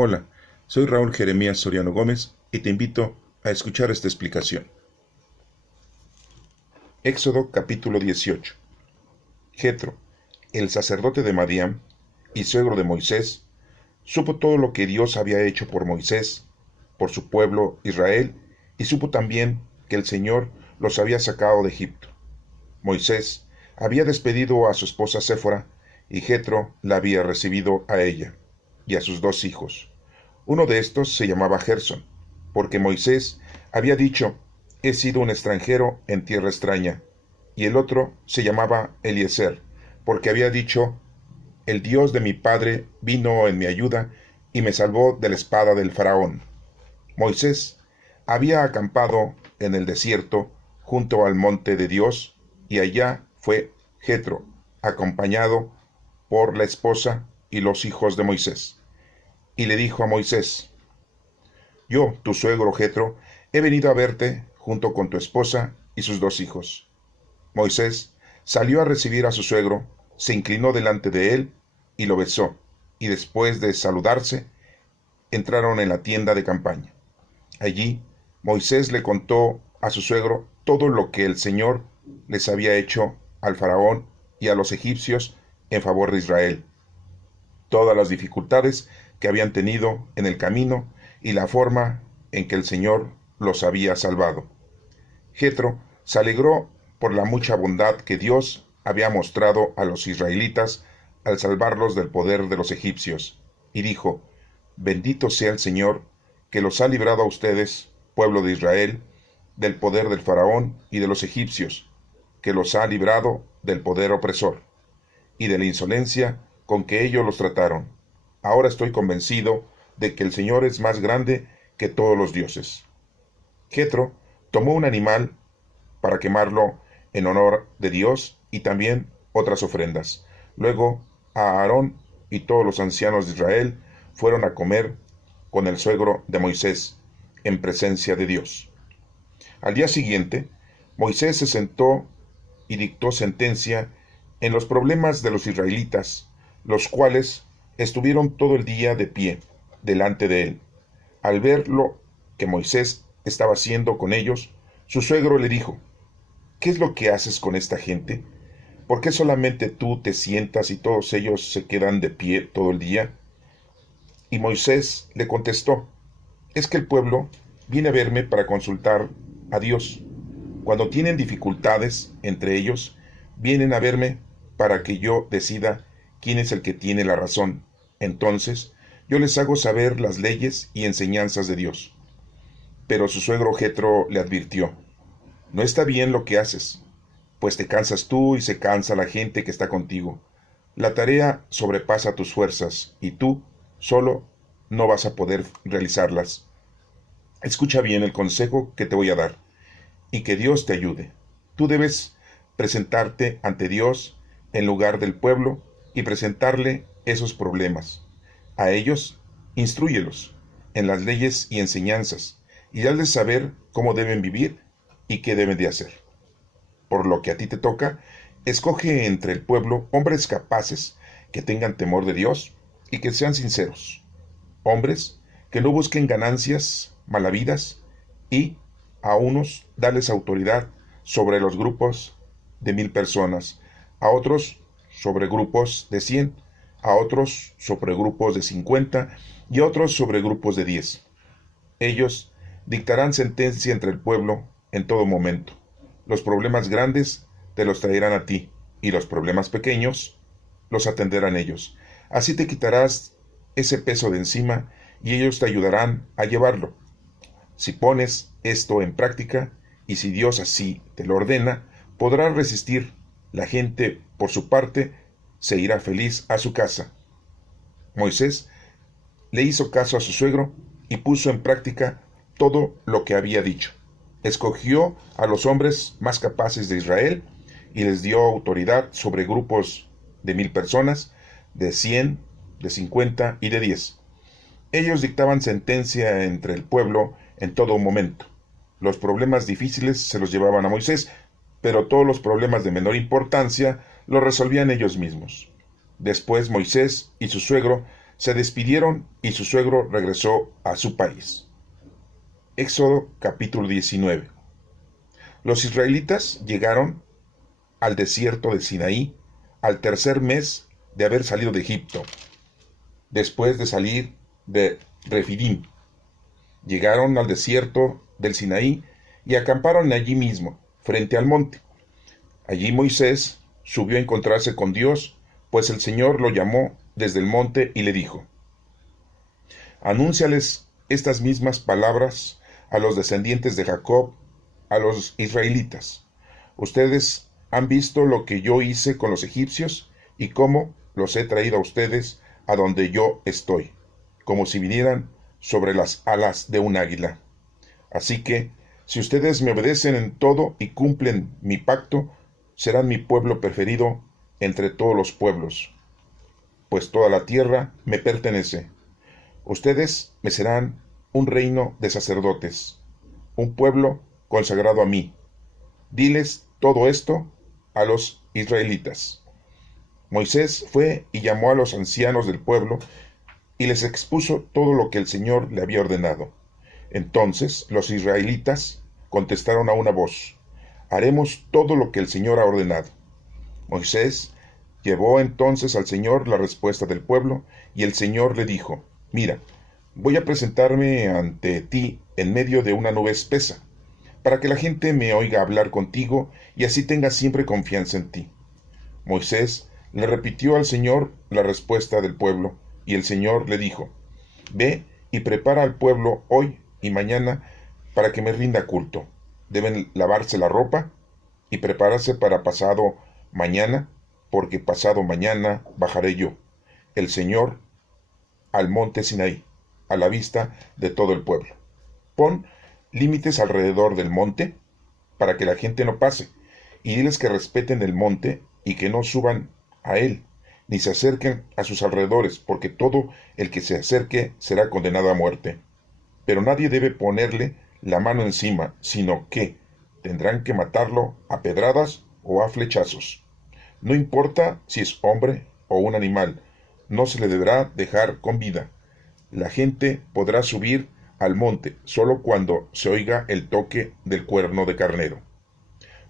Hola, soy Raúl Jeremías Soriano Gómez y te invito a escuchar esta explicación. Éxodo capítulo 18. Jetro, el sacerdote de Madián y suegro de Moisés, supo todo lo que Dios había hecho por Moisés, por su pueblo Israel, y supo también que el Señor los había sacado de Egipto. Moisés había despedido a su esposa Séfora, y Jetro la había recibido a ella, y a sus 2 hijos. Uno de estos se llamaba Gersón, porque Moisés había dicho, he sido un extranjero en tierra extraña, y el otro se llamaba Eliezer, porque había dicho, el Dios de mi padre vino en mi ayuda y me salvó de la espada del faraón. Moisés había acampado en el desierto junto al monte de Dios, y allá fue Jetro, acompañado por la esposa y los hijos de Moisés. Y le dijo a Moisés, yo, tu suegro Jetro, he venido a verte junto con tu esposa y sus 2 hijos. Moisés salió a recibir a su suegro, se inclinó delante de él y lo besó, y después de saludarse, entraron en la tienda de campaña. Allí, Moisés le contó a su suegro todo lo que el Señor les había hecho al faraón y a los egipcios en favor de Israel, todas las dificultades que habían tenido en el camino y la forma en que el Señor los había salvado. Jetro se alegró por la mucha bondad que Dios había mostrado a los israelitas al salvarlos del poder de los egipcios, y dijo, bendito sea el Señor, que los ha librado a ustedes, pueblo de Israel, del poder del faraón y de los egipcios, que los ha librado del poder opresor, y de la insolencia con que ellos los trataron. Ahora estoy convencido de que el Señor es más grande que todos los dioses. Jetro tomó un animal para quemarlo en honor de Dios y también otras ofrendas. Luego Aarón y todos los ancianos de Israel fueron a comer con el suegro de Moisés en presencia de Dios. Al día siguiente, Moisés se sentó y dictó sentencia en los problemas de los israelitas, los cuales estuvieron todo el día de pie delante de él. Al ver lo que Moisés estaba haciendo con ellos, su suegro le dijo, ¿qué es lo que haces con esta gente? ¿Por qué solamente tú te sientas y todos ellos se quedan de pie todo el día? Y Moisés le contestó, es que el pueblo viene a verme para consultar a Dios. Cuando tienen dificultades entre ellos, vienen a verme para que yo decida quién es el que tiene la razón. Entonces, yo les hago saber las leyes y enseñanzas de Dios. Pero su suegro Jetro le advirtió, no está bien lo que haces, pues te cansas tú y se cansa la gente que está contigo. La tarea sobrepasa tus fuerzas y tú solo no vas a poder realizarlas. Escucha bien el consejo que te voy a dar y que Dios te ayude. Tú debes presentarte ante Dios en lugar del pueblo y presentarle esos problemas. A ellos, instrúyelos en las leyes y enseñanzas, y hazles saber cómo deben vivir y qué deben de hacer. Por lo que a ti te toca, escoge entre el pueblo hombres capaces que tengan temor de Dios y que sean sinceros. Hombres que no busquen ganancias malavidas y a unos darles autoridad sobre los grupos de 1000 personas, a otros sobre grupos de 100, a otros sobre grupos de 50 y a otros sobre grupos de 10. Ellos dictarán sentencia entre el pueblo en todo momento. Los problemas grandes te los traerán a ti y los problemas pequeños los atenderán ellos. Así te quitarás ese peso de encima y ellos te ayudarán a llevarlo. Si pones esto en práctica y si Dios así te lo ordena, podrás resistir. La gente, por su parte, se irá feliz a su casa. Moisés le hizo caso a su suegro y puso en práctica todo lo que había dicho. Escogió a los hombres más capaces de Israel y les dio autoridad sobre grupos de 1000 personas, de 100, de 50 y de 10. Ellos dictaban sentencia entre el pueblo en todo momento. Los problemas difíciles se los llevaban a Moisés, pero todos los problemas de menor importancia los resolvían ellos mismos. Después Moisés y su suegro Se despidieron y su suegro regresó a su país. Éxodo capítulo 19. Los israelitas llegaron al desierto de Sinaí al tercer mes de haber salido de Egipto, después de salir de Refidim. Llegaron al desierto del Sinaí y acamparon allí mismo, frente al monte. Allí Moisés subió a encontrarse con Dios, pues el Señor lo llamó desde el monte y le dijo: Anúnciales estas mismas palabras a los descendientes de Jacob, a los israelitas. Ustedes han visto lo que yo hice con los egipcios y cómo los he traído a ustedes a donde yo estoy, como si vinieran sobre las alas de un águila. Así que, si ustedes me obedecen en todo y cumplen mi pacto, serán mi pueblo preferido entre todos los pueblos, pues toda la tierra me pertenece. Ustedes me serán un reino de sacerdotes, un pueblo consagrado a mí. Diles todo esto a los israelitas. Moisés fue y llamó a los ancianos del pueblo y les expuso todo lo que el Señor le había ordenado. Entonces los israelitas contestaron a una voz: haremos todo lo que el Señor ha ordenado. Moisés llevó entonces al Señor la respuesta del pueblo, y el Señor le dijo: mira, voy a presentarme ante ti en medio de una nube espesa, para que la gente me oiga hablar contigo y así tenga siempre confianza en ti. Moisés le repitió al Señor la respuesta del pueblo, y el Señor le dijo: ve y prepara al pueblo hoy y mañana para que me rinda culto. Deben lavarse la ropa y prepararse para pasado mañana, porque pasado mañana bajaré yo, el Señor, al monte Sinaí, a la vista de todo el pueblo. Pon límites alrededor del monte, para que la gente no pase, y diles que respeten el monte y que no suban a él, ni se acerquen a sus alrededores, porque todo el que se acerque será condenado a muerte. Pero nadie debe ponerle la mano encima, sino que tendrán que matarlo a pedradas o a flechazos. No importa si es hombre o un animal, no se le deberá dejar con vida. La gente podrá subir al monte solo cuando se oiga el toque del cuerno de carnero.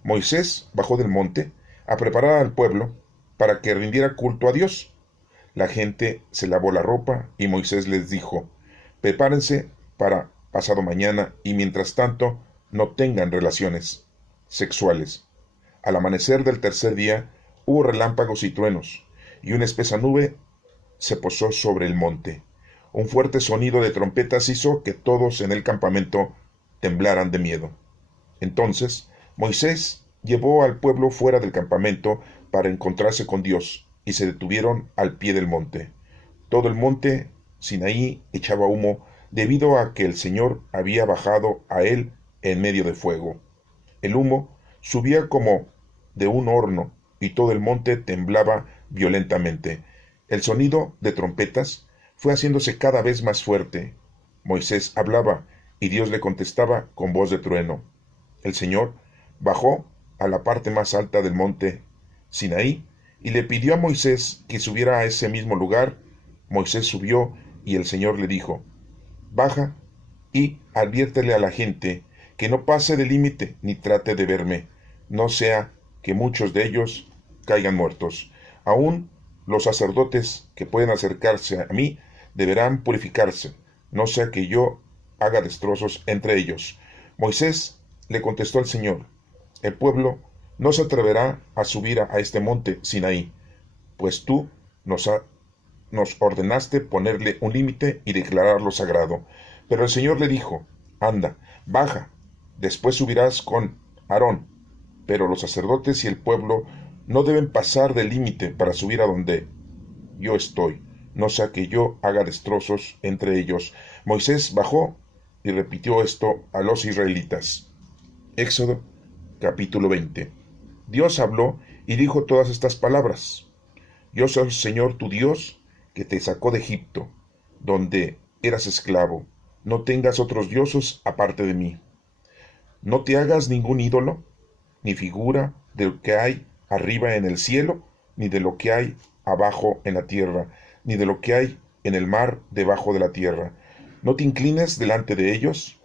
Moisés bajó del monte a preparar al pueblo para que rindiera culto a Dios. La gente se lavó la ropa y Moisés les dijo: prepárense para pasado mañana y mientras tanto no tengan relaciones sexuales. Al amanecer del tercer día hubo relámpagos y truenos, y una espesa nube se posó sobre el monte. Un fuerte sonido de trompetas hizo que todos en el campamento temblaran de miedo. Entonces Moisés llevó al pueblo fuera del campamento para encontrarse con Dios, y se detuvieron al pie del monte. Todo el monte Sinaí echaba humo debido a que el Señor había bajado a él en medio de fuego. El humo subía como de un horno, y todo el monte temblaba violentamente. El sonido de trompetas fue haciéndose cada vez más fuerte. Moisés hablaba, y Dios le contestaba con voz de trueno. El Señor bajó a la parte más alta del monte Sinaí, y le pidió a Moisés que subiera a ese mismo lugar. Moisés subió, y el Señor le dijo: baja y adviértele a la gente que no pase del límite ni trate de verme, no sea que muchos de ellos caigan muertos. Aún los sacerdotes que pueden acercarse a mí deberán purificarse, no sea que yo haga destrozos entre ellos. Moisés le contestó al Señor: el pueblo no se atreverá a subir a este monte Sinaí, pues tú nos ordenaste ponerle un límite y declararlo sagrado. Pero el Señor le dijo: anda, baja, después subirás con Aarón, pero los sacerdotes y el pueblo no deben pasar del límite para subir a donde yo estoy, no sea que yo haga destrozos entre ellos. Moisés bajó y repitió esto a los israelitas. Éxodo capítulo 20. Dios habló y dijo todas estas palabras: yo soy el Señor tu Dios, que te sacó de Egipto, donde eras esclavo. No tengas otros dioses aparte de mí. No te hagas ningún ídolo, ni figura de lo que hay arriba en el cielo, ni de lo que hay abajo en la tierra, ni de lo que hay en el mar debajo de la tierra. No te inclines delante de ellos,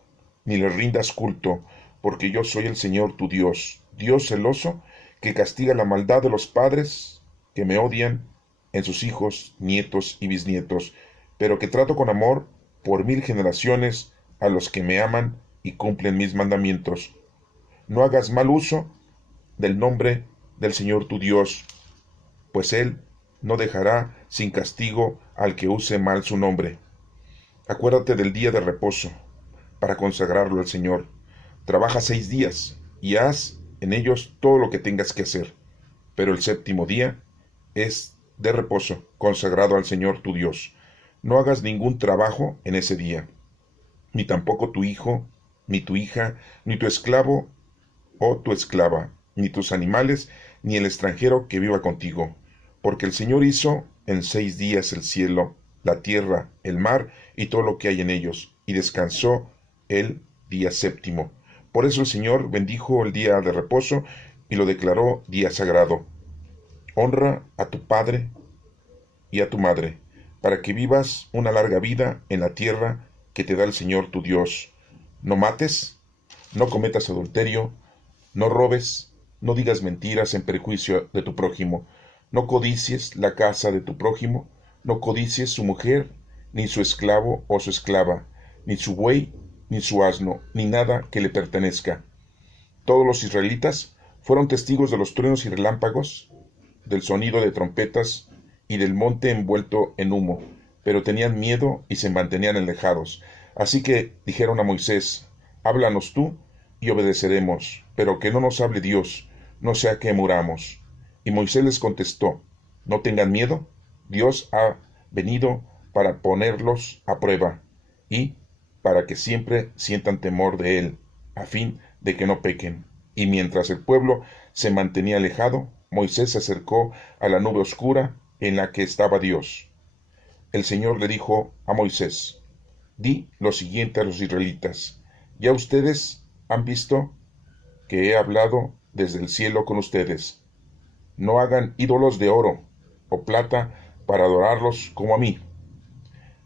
ni les rindas culto, porque yo soy el Señor tu Dios, Dios celoso, que castiga la maldad de los padres que me odian en sus hijos, nietos y bisnietos, pero que trato con amor por 1000 generaciones a los que me aman y cumplen mis mandamientos. No hagas mal uso del nombre del Señor tu Dios, pues Él no dejará sin castigo al que use mal su nombre. Acuérdate del día de reposo, para consagrarlo al Señor. Trabaja 6 días, y haz en ellos todo lo que tengas que hacer. Pero el séptimo día es de reposo, consagrado al Señor tu Dios. No hagas ningún trabajo en ese día, ni tampoco tu hijo, ni tu hija, ni tu esclavo o tu esclava, ni tus animales, ni el extranjero que viva contigo. Porque el Señor hizo en 6 días el cielo, la tierra, el mar y todo lo que hay en ellos, y descansó el día séptimo. Por eso el Señor bendijo el día de reposo y lo declaró día sagrado. Honra a tu padre y a tu madre, para que vivas una larga vida en la tierra que te da el Señor tu Dios. No mates, no cometas adulterio, no robes, no digas mentiras en perjuicio de tu prójimo, no codicies la casa de tu prójimo, no codicies su mujer, ni su esclavo o su esclava, ni su buey, ni su asno, ni nada que le pertenezca. Todos los israelitas fueron testigos de los truenos y relámpagos, del sonido de trompetas y del monte envuelto en humo, pero tenían miedo y se mantenían alejados. Así que dijeron a Moisés: háblanos tú y obedeceremos, pero que no nos hable Dios, no sea que muramos. Y Moisés les contestó: no tengan miedo, Dios ha venido para ponerlos a prueba, y para que siempre sientan temor de él, a fin de que no pequen. Y mientras el pueblo se mantenía alejado, Moisés se acercó a la nube oscura en la que estaba Dios. El Señor le dijo a Moisés: di lo siguiente a los israelitas: ya ustedes han visto que he hablado desde el cielo con ustedes. No hagan ídolos de oro o plata para adorarlos como a mí.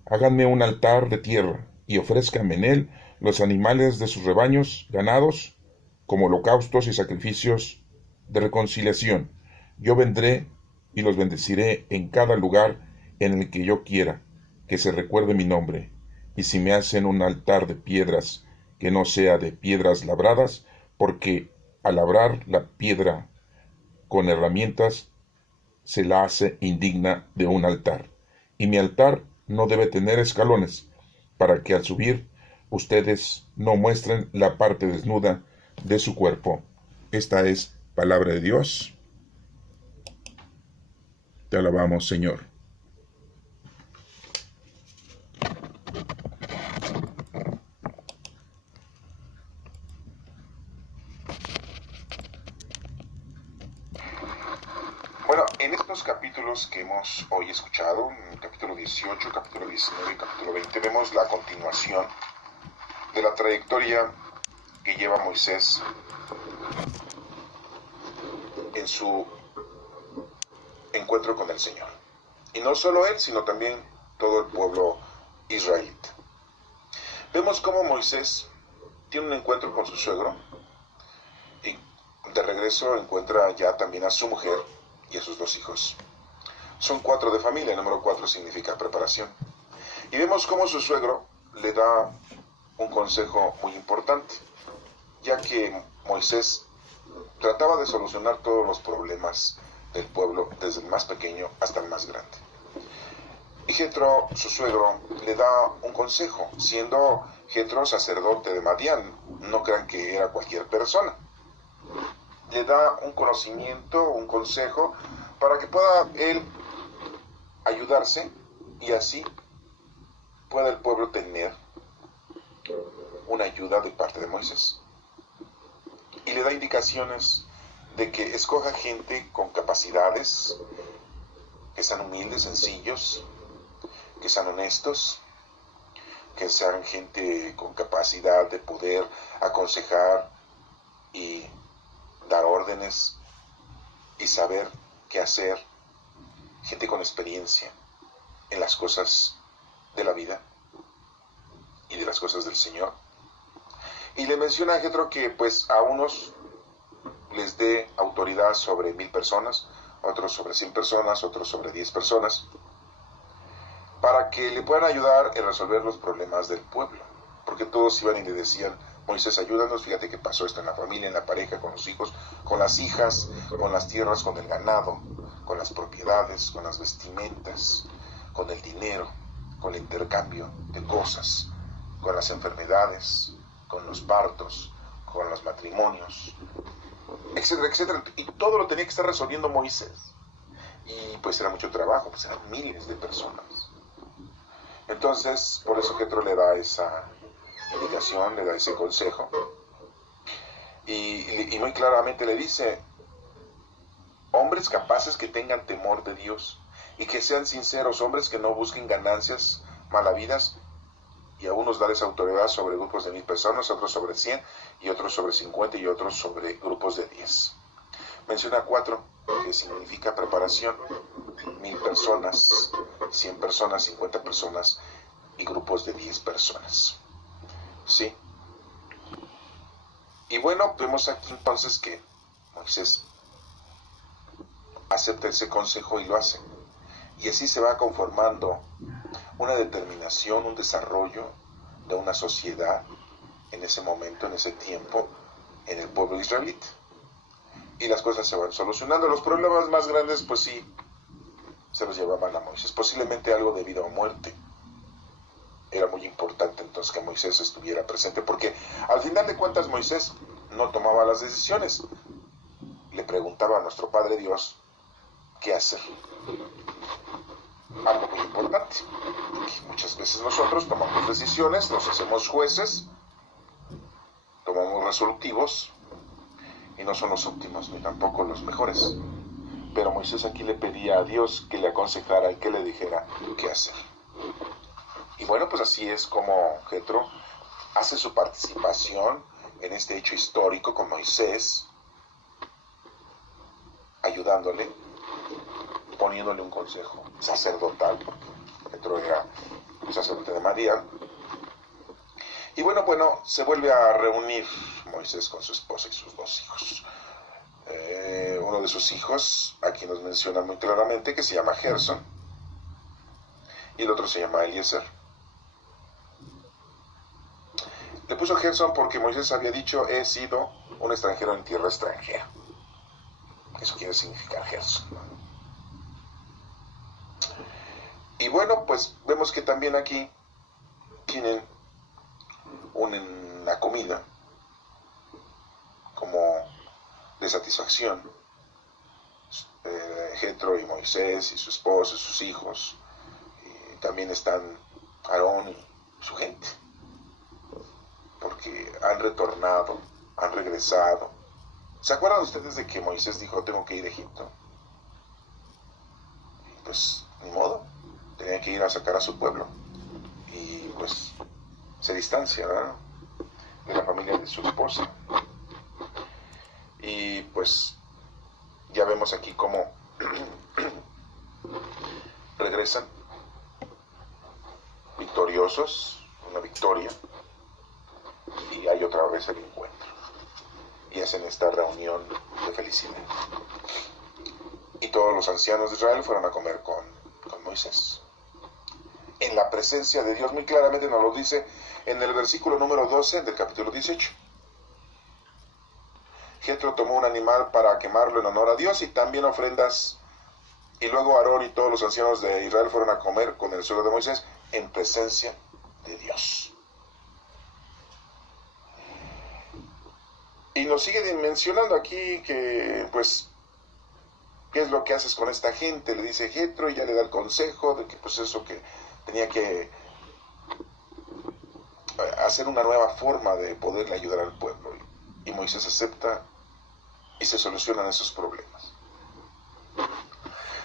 Háganme un altar de tierra y ofrezcanme en él los animales de sus rebaños, ganados, como holocaustos y sacrificios de reconciliación. Yo vendré y los bendeciré en cada lugar en el que yo quiera que se recuerde mi nombre. Y si me hacen un altar de piedras que no sea de piedras labradas, porque al labrar la piedra con herramientas se la hace indigna de un altar. Y mi altar no debe tener escalones, para que al subir ustedes no muestren la parte desnuda de su cuerpo. Esta es palabra de Dios. Te alabamos, Señor. Bueno, en estos capítulos que hemos hoy escuchado, capítulo 18, capítulo 19 y capítulo 20, vemos la continuación de la trayectoria que lleva Moisés en su encuentro con el Señor. Y no solo él, sino también todo el pueblo israelita. Vemos cómo Moisés tiene un encuentro con su suegro y de regreso encuentra ya también a su mujer y a sus 2 hijos. Son 4 de familia, el número 4 significa preparación. Y vemos cómo su suegro le da un consejo muy importante, ya que Moisés trataba de solucionar todos los problemas del pueblo, desde el más pequeño hasta el más grande. Y Jetro, su suegro, le da un consejo, siendo Jetro sacerdote de Madián. No crean que era cualquier persona. Le da un conocimiento, un consejo, para que pueda él ayudarse y así pueda el pueblo tener una ayuda de parte de Moisés. Y le da indicaciones de que escoja gente con capacidades, que sean humildes, sencillos, que sean honestos, que sean gente con capacidad de poder aconsejar y dar órdenes y saber qué hacer, gente con experiencia en las cosas de la vida y de las cosas del Señor. Y le menciona a Jetro que pues a unos les dé autoridad sobre 1000 personas, otros sobre 100 personas, otros sobre 10 personas, para que le puedan ayudar en resolver los problemas del pueblo. Porque todos iban y le decían: Moisés, ayúdanos, fíjate que pasó esto en la familia, en la pareja, con los hijos, con las hijas, con las tierras, con el ganado, con las propiedades, con las vestimentas, con el dinero, con el intercambio de cosas, con las enfermedades, con los partos, con los matrimonios, etcétera, etcétera. Y todo lo tenía que estar resolviendo Moisés. Y pues era mucho trabajo, pues eran miles de personas. Entonces, por eso Jetro le da esa indicación, le da ese consejo. Y muy claramente le dice: hombres capaces que tengan temor de Dios y que sean sinceros, hombres que no busquen ganancias malavidas, y a unos darles autoridad sobre grupos de 1000 personas, otros sobre 100, y otros sobre 50, y otros sobre grupos de 10. Menciona 4, que significa preparación: 1000 personas, 100 personas, 50 personas, y grupos de 10 personas. ¿Sí? Y bueno, vemos aquí entonces que Moisés acepta ese consejo y lo hace. Y así se va conformando una determinación, un desarrollo de una sociedad en ese momento, en ese tiempo, en el pueblo israelita. Y las cosas se van solucionando. Los problemas más grandes, pues sí, se los llevaban a Moisés. Posiblemente algo de vida o muerte. Era muy importante entonces que Moisés estuviera presente, porque al final de cuentas Moisés no tomaba las decisiones. Le preguntaba a nuestro Padre Dios qué hacer. Algo muy importante. Y muchas veces nosotros tomamos decisiones, nos hacemos jueces, tomamos resolutivos, y no son los óptimos, ni tampoco los mejores. Pero Moisés aquí le pedía a Dios que le aconsejara y que le dijera qué hacer. Y bueno, pues así es como Jetro hace su participación en este hecho histórico con Moisés, ayudándole, poniéndole un consejo sacerdotal, porque Jetro era un sacerdote de Madián. Y bueno, se vuelve a reunir Moisés con su esposa y sus 2 hijos. Uno de sus hijos, aquí nos menciona muy claramente, que se llama Gerson, y el otro se llama Eliezer. Le puso Gerson porque Moisés había dicho: he sido un extranjero en tierra extranjera. Eso quiere significar Gerson. Y bueno, pues vemos que también aquí tienen una comida como de satisfacción. Jetro y Moisés y su esposa y sus hijos. Y también están Aarón y su gente, porque han retornado, han regresado. ¿Se acuerdan ustedes de que Moisés dijo: tengo que ir a Egipto? Y pues ni modo, tenía que ir a sacar a su pueblo. Y pues se distancia, ¿verdad?, de la familia de su esposa. Y pues ya vemos aquí cómo regresan victoriosos, una victoria, y hay otra vez el encuentro, y hacen esta reunión de felicidad. Y todos los ancianos de Israel fueron a comer con Moisés, en la presencia de Dios. Muy claramente nos lo dice en el versículo número 12 del capítulo 18. Jetro tomó un animal para quemarlo en honor a Dios, y también ofrendas, y luego Aarón y todos los ancianos de Israel fueron a comer con el suegro de Moisés en presencia de Dios. Y nos sigue mencionando aquí que, pues, ¿qué es lo que haces con esta gente? Le dice Jetro, y ya le da el consejo de que, pues, eso, que tenía que hacer una nueva forma de poderle ayudar al pueblo. Y Moisés acepta, y se solucionan esos problemas.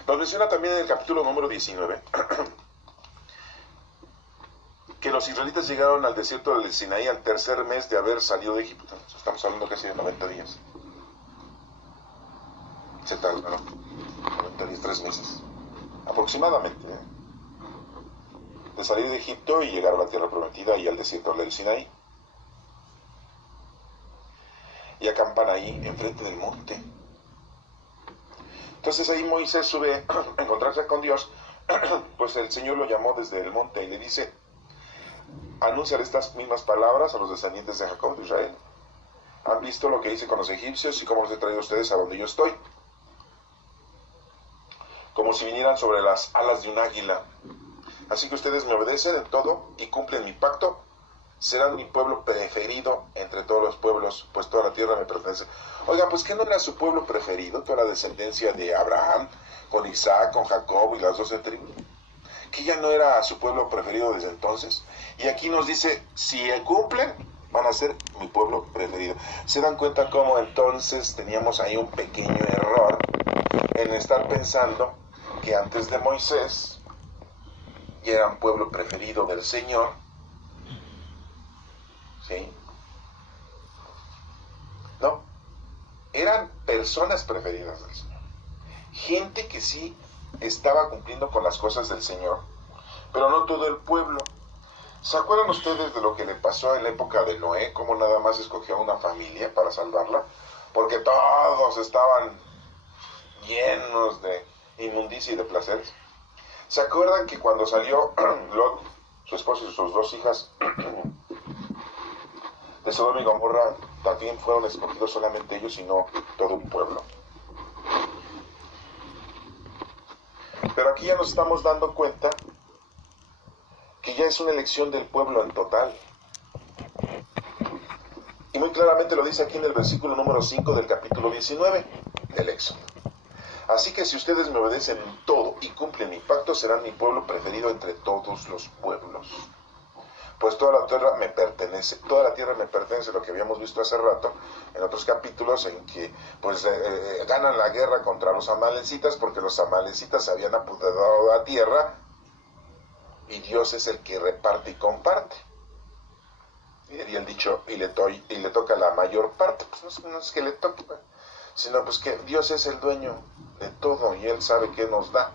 Nos menciona también en el capítulo número 19 que los israelitas llegaron al desierto del Sinaí al tercer mes de haber salido de Egipto. Estamos hablando casi de 90 días. Se tardaron 90 días, 3 meses aproximadamente. de salir de Egipto y llegar a la tierra prometida y al desierto del Sinaí. Y acampan ahí, enfrente del monte. Entonces ahí Moisés sube a encontrarse con Dios, pues el Señor lo llamó desde el monte y le dice: anunciar estas mismas palabras a los descendientes de Jacob, de Israel. Han visto lo que hice con los egipcios y cómo los he traído a ustedes a donde yo estoy, como si vinieran sobre las alas de un águila. Así que ustedes me obedecen en todo y cumplen mi pacto. Serán mi pueblo preferido entre todos los pueblos, pues toda la tierra me pertenece. Oigan, pues ¿qué no era su pueblo preferido? Toda la descendencia de Abraham, con Isaac, con Jacob y las 12 tribus. ¿Que ya no era su pueblo preferido desde entonces? Y aquí nos dice, si cumplen, van a ser mi pueblo preferido. ¿Se dan cuenta cómo entonces teníamos ahí un pequeño error en estar pensando que antes de Moisés ya eran pueblo preferido del Señor? ¿Sí? No, eran personas preferidas del Señor. Gente que sí estaba cumpliendo con las cosas del Señor, pero no todo el pueblo. ¿Se acuerdan ustedes de lo que le pasó en la época de Noé? Cómo nada más escogió a una familia para salvarla, porque todos estaban llenos de inmundicia y de placeres. ¿Se acuerdan que cuando salió Lot, su esposo y sus 2 hijas de Sodoma y Gomorra, también fueron escogidos solamente ellos y no todo un pueblo? Pero aquí ya nos estamos dando cuenta que ya es una elección del pueblo en total. Y muy claramente lo dice aquí en el versículo número 5 del capítulo 19 del Éxodo. Así que si ustedes me obedecen en todo y cumplen mi pacto, serán mi pueblo preferido entre todos los pueblos. Pues toda la tierra me pertenece, lo que habíamos visto hace rato en otros capítulos, en que pues ganan la guerra contra los amalecitas, porque los amalecitas habían apoderado la tierra y Dios es el que reparte y comparte. Y el dicho, y le toca la mayor parte. Pues no es que le toque, sino pues que Dios es el dueño de todo y Él sabe qué nos da.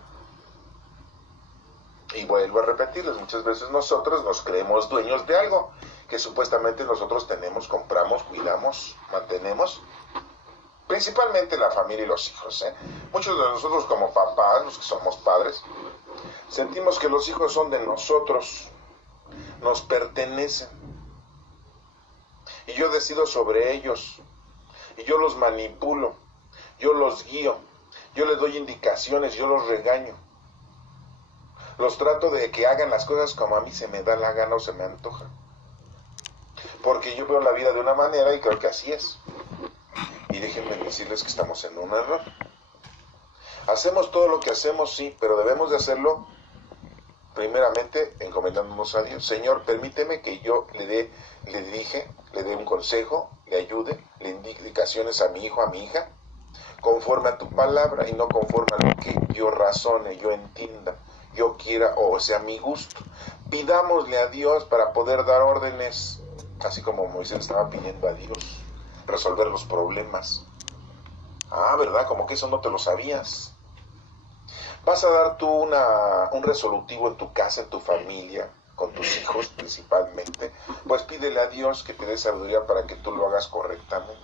Y vuelvo a repetirles, muchas veces nosotros nos creemos dueños de algo que supuestamente nosotros tenemos, compramos, cuidamos, mantenemos, principalmente la familia y los hijos. Muchos de nosotros como papás, los que somos padres, sentimos que los hijos son de nosotros, nos pertenecen, y yo decido sobre ellos, y yo los manipulo, yo los guío, yo les doy indicaciones, yo los regaño. Los trato de que hagan las cosas como a mí se me da la gana o se me antoja. Porque yo veo la vida de una manera y creo que así es. Y déjenme decirles que estamos en un error. Hacemos todo lo que hacemos, sí, pero debemos de hacerlo primeramente encomendándonos a Dios. Señor, permíteme que yo le dé un consejo, le ayude, le indicaciones a mi hijo, a mi hija, conforme a tu palabra y no conforme a lo que yo razone, yo entienda, yo quiera o sea mi gusto. Pidámosle a Dios para poder dar órdenes, así como Moisés estaba pidiendo a Dios resolver los problemas. Ah, ¿verdad? Como que eso no te lo sabías. Vas a dar tú un resolutivo en tu casa, en tu familia, con tus hijos principalmente, pues pídele a Dios que te dé sabiduría para que tú lo hagas correctamente.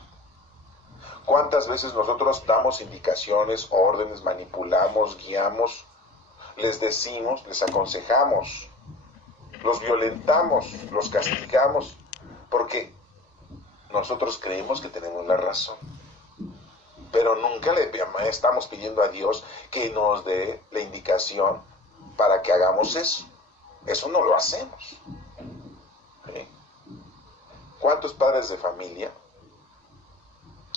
¿Cuántas veces nosotros damos indicaciones, órdenes, manipulamos, guiamos, les decimos, les aconsejamos, los violentamos, los castigamos, porque nosotros creemos que tenemos la razón? Pero nunca le estamos pidiendo a Dios que nos dé la indicación para que hagamos eso. Eso no lo hacemos. ¿Sí? ¿Cuántos padres de familia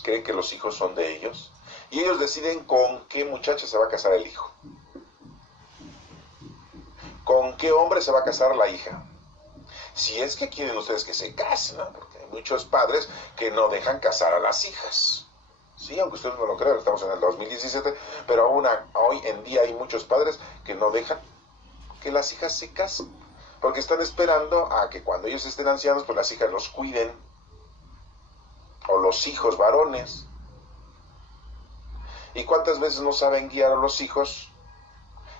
creen que los hijos son de ellos? Y ellos deciden con qué muchacha se va a casar el hijo. ¿Con qué hombre se va a casar la hija? Si es que quieren ustedes que se casen, ¿no? Porque hay muchos padres que no dejan casar a las hijas. Sí, aunque ustedes no lo crean, estamos en el 2017, pero aún hoy en día hay muchos padres que no dejan que las hijas se casen, porque están esperando a que cuando ellos estén ancianos, pues las hijas los cuiden, o los hijos varones. ¿Y cuántas veces no saben guiar a los hijos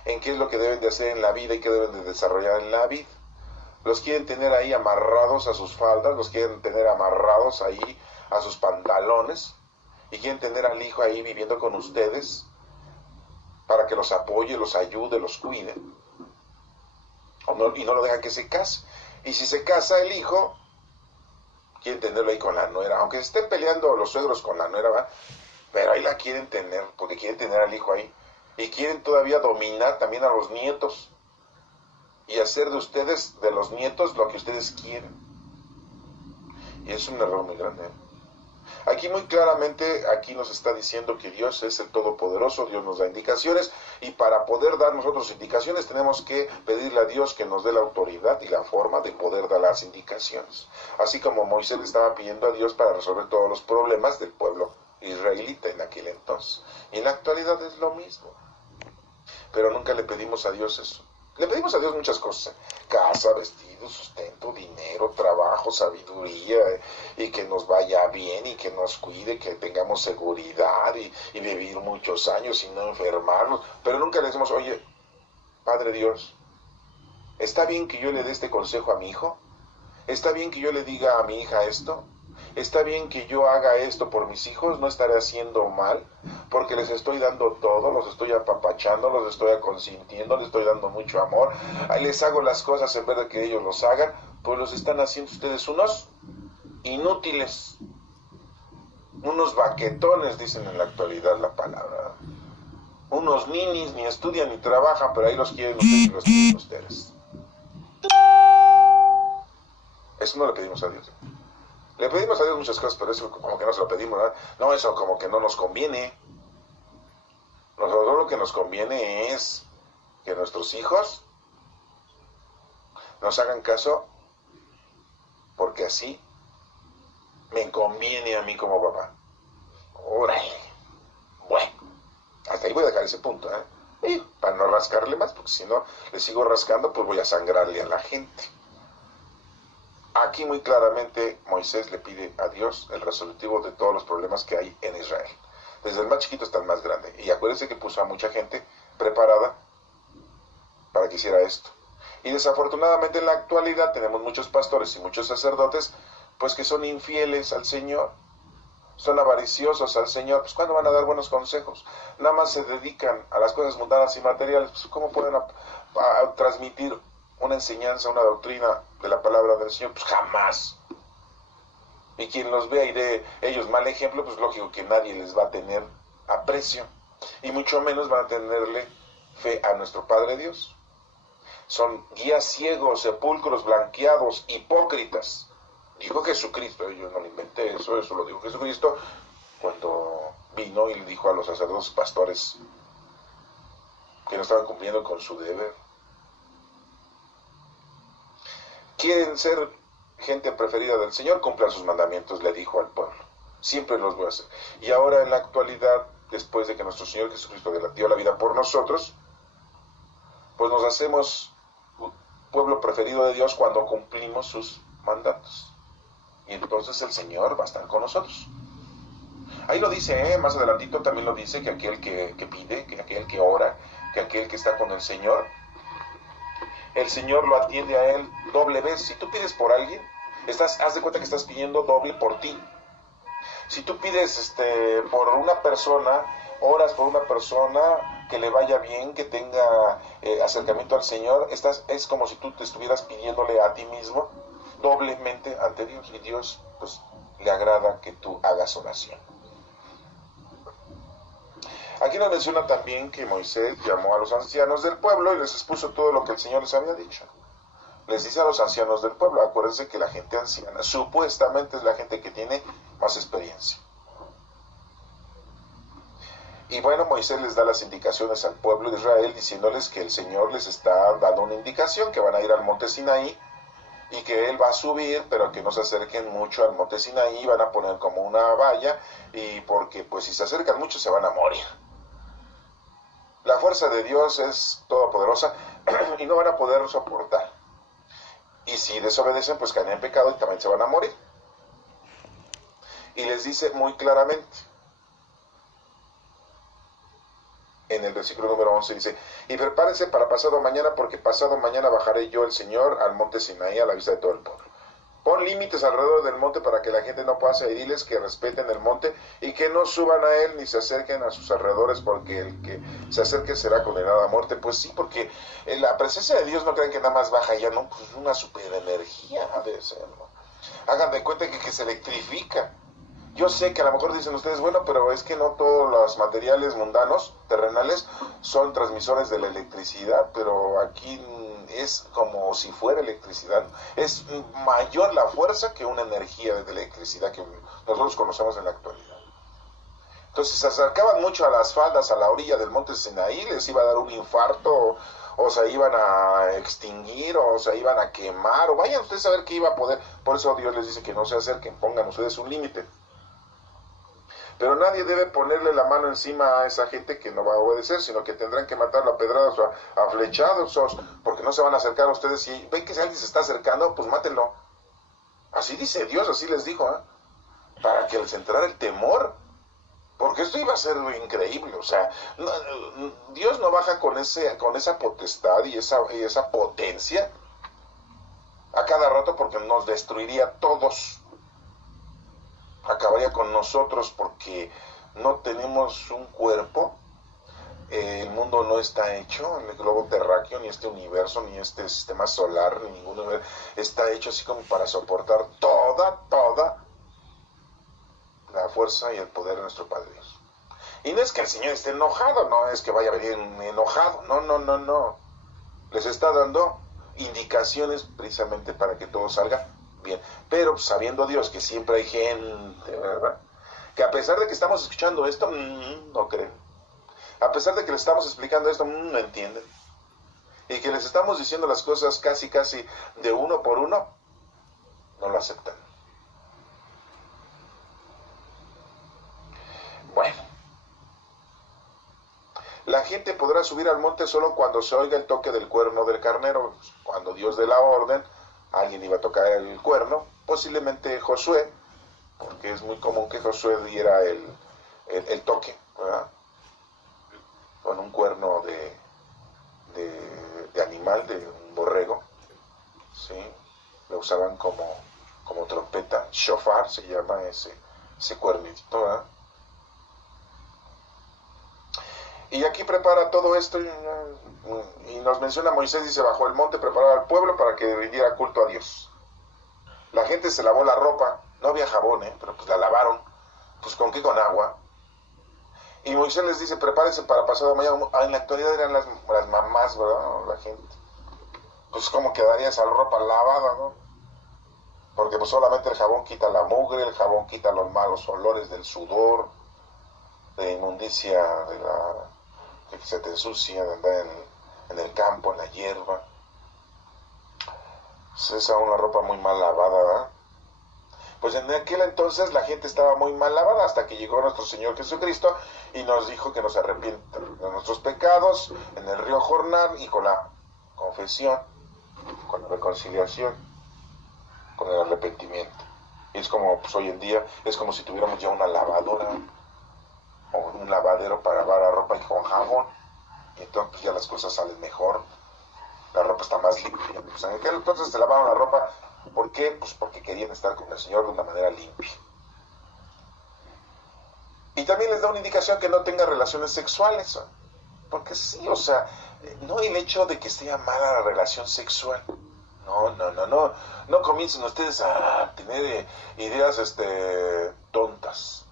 en qué es lo que deben de hacer en la vida y qué deben de desarrollar en la vida. Los quieren tener ahí amarrados a sus faldas, los quieren tener amarrados ahí a sus pantalones, y quieren tener al hijo ahí viviendo con ustedes para que los apoye, los ayude, los cuide. Y no lo dejan que se case. Y si se casa el hijo, quieren tenerlo ahí con la nuera, aunque estén peleando los suegros con la nuera, ¿va? Pero ahí la quieren tener, porque quieren tener al hijo ahí. Y quieren todavía dominar también a los nietos y hacer de ustedes, de los nietos, lo que ustedes quieren. Y es un error muy grande. Aquí muy claramente, aquí nos está diciendo que Dios es el Todopoderoso, Dios nos da indicaciones, y para poder dar nosotros indicaciones tenemos que pedirle a Dios que nos dé la autoridad y la forma de poder dar las indicaciones. Así como Moisés le estaba pidiendo a Dios para resolver todos los problemas del pueblo israelita en aquel entonces. Y en la actualidad es lo mismo. Pero nunca le pedimos a Dios eso. Le pedimos a Dios muchas cosas: casa, vestido, sustento, dinero, trabajo, sabiduría, y que nos vaya bien y que nos cuide, que tengamos seguridad y vivir muchos años y no enfermarnos. Pero nunca le decimos: oye, Padre Dios, ¿está bien que yo le dé este consejo a mi hijo? ¿Está bien que yo le diga a mi hija esto? ¿Está bien que yo haga esto por mis hijos? ¿No estaré haciendo mal? Porque les estoy dando todo, los estoy apapachando, los estoy consintiendo, les estoy dando mucho amor. Ahí les hago las cosas en vez de que ellos los hagan, pues los están haciendo ustedes unos inútiles, unos baquetones, dicen en la actualidad la palabra. Unos ninis, ni estudian ni trabajan, pero ahí los quieren ustedes y los quieren ustedes. Eso no le pedimos a Dios. Le pedimos a Dios muchas cosas, pero eso como que no se lo pedimos, ¿verdad? No, eso como que no nos conviene. Nosotros lo que nos conviene es que nuestros hijos nos hagan caso, porque así me conviene a mí como papá. Órale. Bueno, hasta ahí voy a dejar ese punto, ¿eh? Y para no rascarle más, porque si no le sigo rascando, pues voy a sangrarle a la gente. Aquí muy claramente Moisés le pide a Dios el resolutivo de todos los problemas que hay en Israel, desde el más chiquito hasta el más grande. Y acuérdense que puso a mucha gente preparada para que hiciera esto. Y desafortunadamente en la actualidad tenemos muchos pastores y muchos sacerdotes pues que son infieles al Señor, son avariciosos al Señor. Pues ¿cuándo van a dar buenos consejos? Nada más se dedican a las cosas mundanas y materiales. Pues ¿cómo pueden a transmitir una enseñanza, una doctrina de la palabra del Señor? Pues jamás. Y quien los vea y dé ellos mal ejemplo, pues lógico que nadie les va a tener aprecio, y mucho menos van a tenerle fe a nuestro Padre Dios. Son guías ciegos, sepulcros blanqueados, hipócritas. Dijo Jesucristo, yo no lo inventé, eso lo dijo Jesucristo cuando vino y le dijo a los sacerdotes pastores que no estaban cumpliendo con su deber. Quieren ser gente preferida del Señor, cumplan sus mandamientos, le dijo al pueblo. Siempre los voy a hacer. Y ahora en la actualidad, después de que nuestro Señor Jesucristo dio la vida por nosotros, pues nos hacemos pueblo preferido de Dios cuando cumplimos sus mandatos. Y entonces el Señor va a estar con nosotros. Ahí lo dice, más adelantito también lo dice, que aquel que pide, que aquel que ora, que aquel que está con el Señor lo atiende a él doble vez. Si tú pides por alguien, haz de cuenta que estás pidiendo doble por ti. Si tú pides por una persona, oras por una persona, que le vaya bien, que tenga acercamiento al Señor, es como si tú te estuvieras pidiéndole a ti mismo doblemente ante Dios, y Dios pues le agrada que tú hagas oración. Aquí nos menciona también que Moisés llamó a los ancianos del pueblo y les expuso todo lo que el Señor les había dicho. Les dice a los ancianos del pueblo, acuérdense que la gente anciana supuestamente es la gente que tiene más experiencia. Y bueno, Moisés les da las indicaciones al pueblo de Israel, diciéndoles que el Señor les está dando una indicación, que van a ir al monte Sinaí, y que Él va a subir, pero que no se acerquen mucho al monte Sinaí, van a poner como una valla, y porque pues si se acercan mucho se van a morir. La fuerza de Dios es todopoderosa y no van a poder soportar. Y si desobedecen, pues caen en pecado y también se van a morir. Y les dice muy claramente, en el versículo número 11 dice: y prepárense para pasado mañana, porque pasado mañana bajaré yo, el Señor, al monte Sinaí, a la vista de todo el pueblo. Pon límites alrededor del monte para que la gente no pase, y diles que respeten el monte y que no suban a él ni se acerquen a sus alrededores, porque el que se acerque será condenado a muerte. Pues sí, porque en la presencia de Dios no crean que nada más baja ya, no, pues una super energía de ser, ¿no? Hagan de cuenta que se electrifica. Yo sé que a lo mejor dicen ustedes, bueno, pero es que no todos los materiales mundanos, terrenales, son transmisores de la electricidad, pero aquí es como si fuera electricidad. Es mayor la fuerza que una energía de electricidad que nosotros conocemos en la actualidad. Entonces se acercaban mucho a las faldas, a la orilla del monte Sinaí, les iba a dar un infarto, o se iban a extinguir, o se iban a quemar, o vayan ustedes a ver qué iba a poder. Por eso Dios les dice que no se acerquen, pongan ustedes un límite. Pero nadie debe ponerle la mano encima a esa gente que no va a obedecer, sino que tendrán que matarlo a pedradas o a flechados, porque no se van a acercar a ustedes. Si ven que si alguien se está acercando, pues mátenlo. Así dice Dios, así les dijo, para que les entrara el temor. Porque esto iba a ser increíble, o sea, Dios no baja con esa potestad y esa potencia a cada rato, porque nos destruiría a todos. Acabaría con nosotros porque no tenemos un cuerpo, el mundo no está hecho, el globo terráqueo, ni este universo, ni este sistema solar, ni ningún universo, está hecho así como para soportar toda la fuerza y el poder de nuestro Padre Dios. Y no es que el Señor esté enojado, no es que vaya a venir enojado, no. Les está dando indicaciones precisamente para que todo salga bien. Pero sabiendo Dios que siempre hay gente, ¿verdad?, que a pesar de que estamos escuchando esto, no creen. A pesar de que les estamos explicando esto, no entienden. Y que les estamos diciendo las cosas casi de uno por uno, no lo aceptan. Bueno, la gente podrá subir al monte solo cuando se oiga el toque del cuerno del carnero. Cuando Dios dé la orden, alguien iba a tocar el cuerno, posiblemente Josué, porque es muy común que Josué diera el toque, ¿verdad?, con un cuerno de animal, de un borrego, ¿sí? Lo usaban como trompeta, shofar se llama ese cuernito, ¿verdad? Y aquí prepara todo esto y nos menciona Moisés, dice: bajó el monte, preparó al pueblo para que rindiera culto a Dios. La gente se lavó la ropa, no había jabón, pero pues la lavaron, pues ¿con qué? Con agua. Y Moisés les dice: prepárense para pasado mañana. En la actualidad eran las mamás, ¿verdad?, la gente. Pues ¿cómo quedaría esa ropa lavada, no? Porque pues solamente el jabón quita la mugre, el jabón quita los malos olores del sudor, de inmundicia, de que se te ensucia, de andar en el campo, en la hierba. Pues es una ropa muy mal lavada, ¿verdad? Pues en aquel entonces la gente estaba muy mal lavada, hasta que llegó nuestro Señor Jesucristo y nos dijo que nos arrepientan de nuestros pecados en el río Jordán, y con la confesión, con la reconciliación, con el arrepentimiento. Y es como, pues hoy en día, es como si tuviéramos ya una lavadora o un lavadero para lavar la ropa y con jabón, y entonces pues ya las cosas salen mejor, la ropa está más limpia. Pues en aquel entonces se lavaban la ropa, ¿por qué? Pues porque querían estar con el Señor de una manera limpia. Y también les da una indicación que no tengan relaciones sexuales, porque sí, o sea, no el hecho de que esté mala la relación sexual, no comiencen ustedes a tener ideas tontas.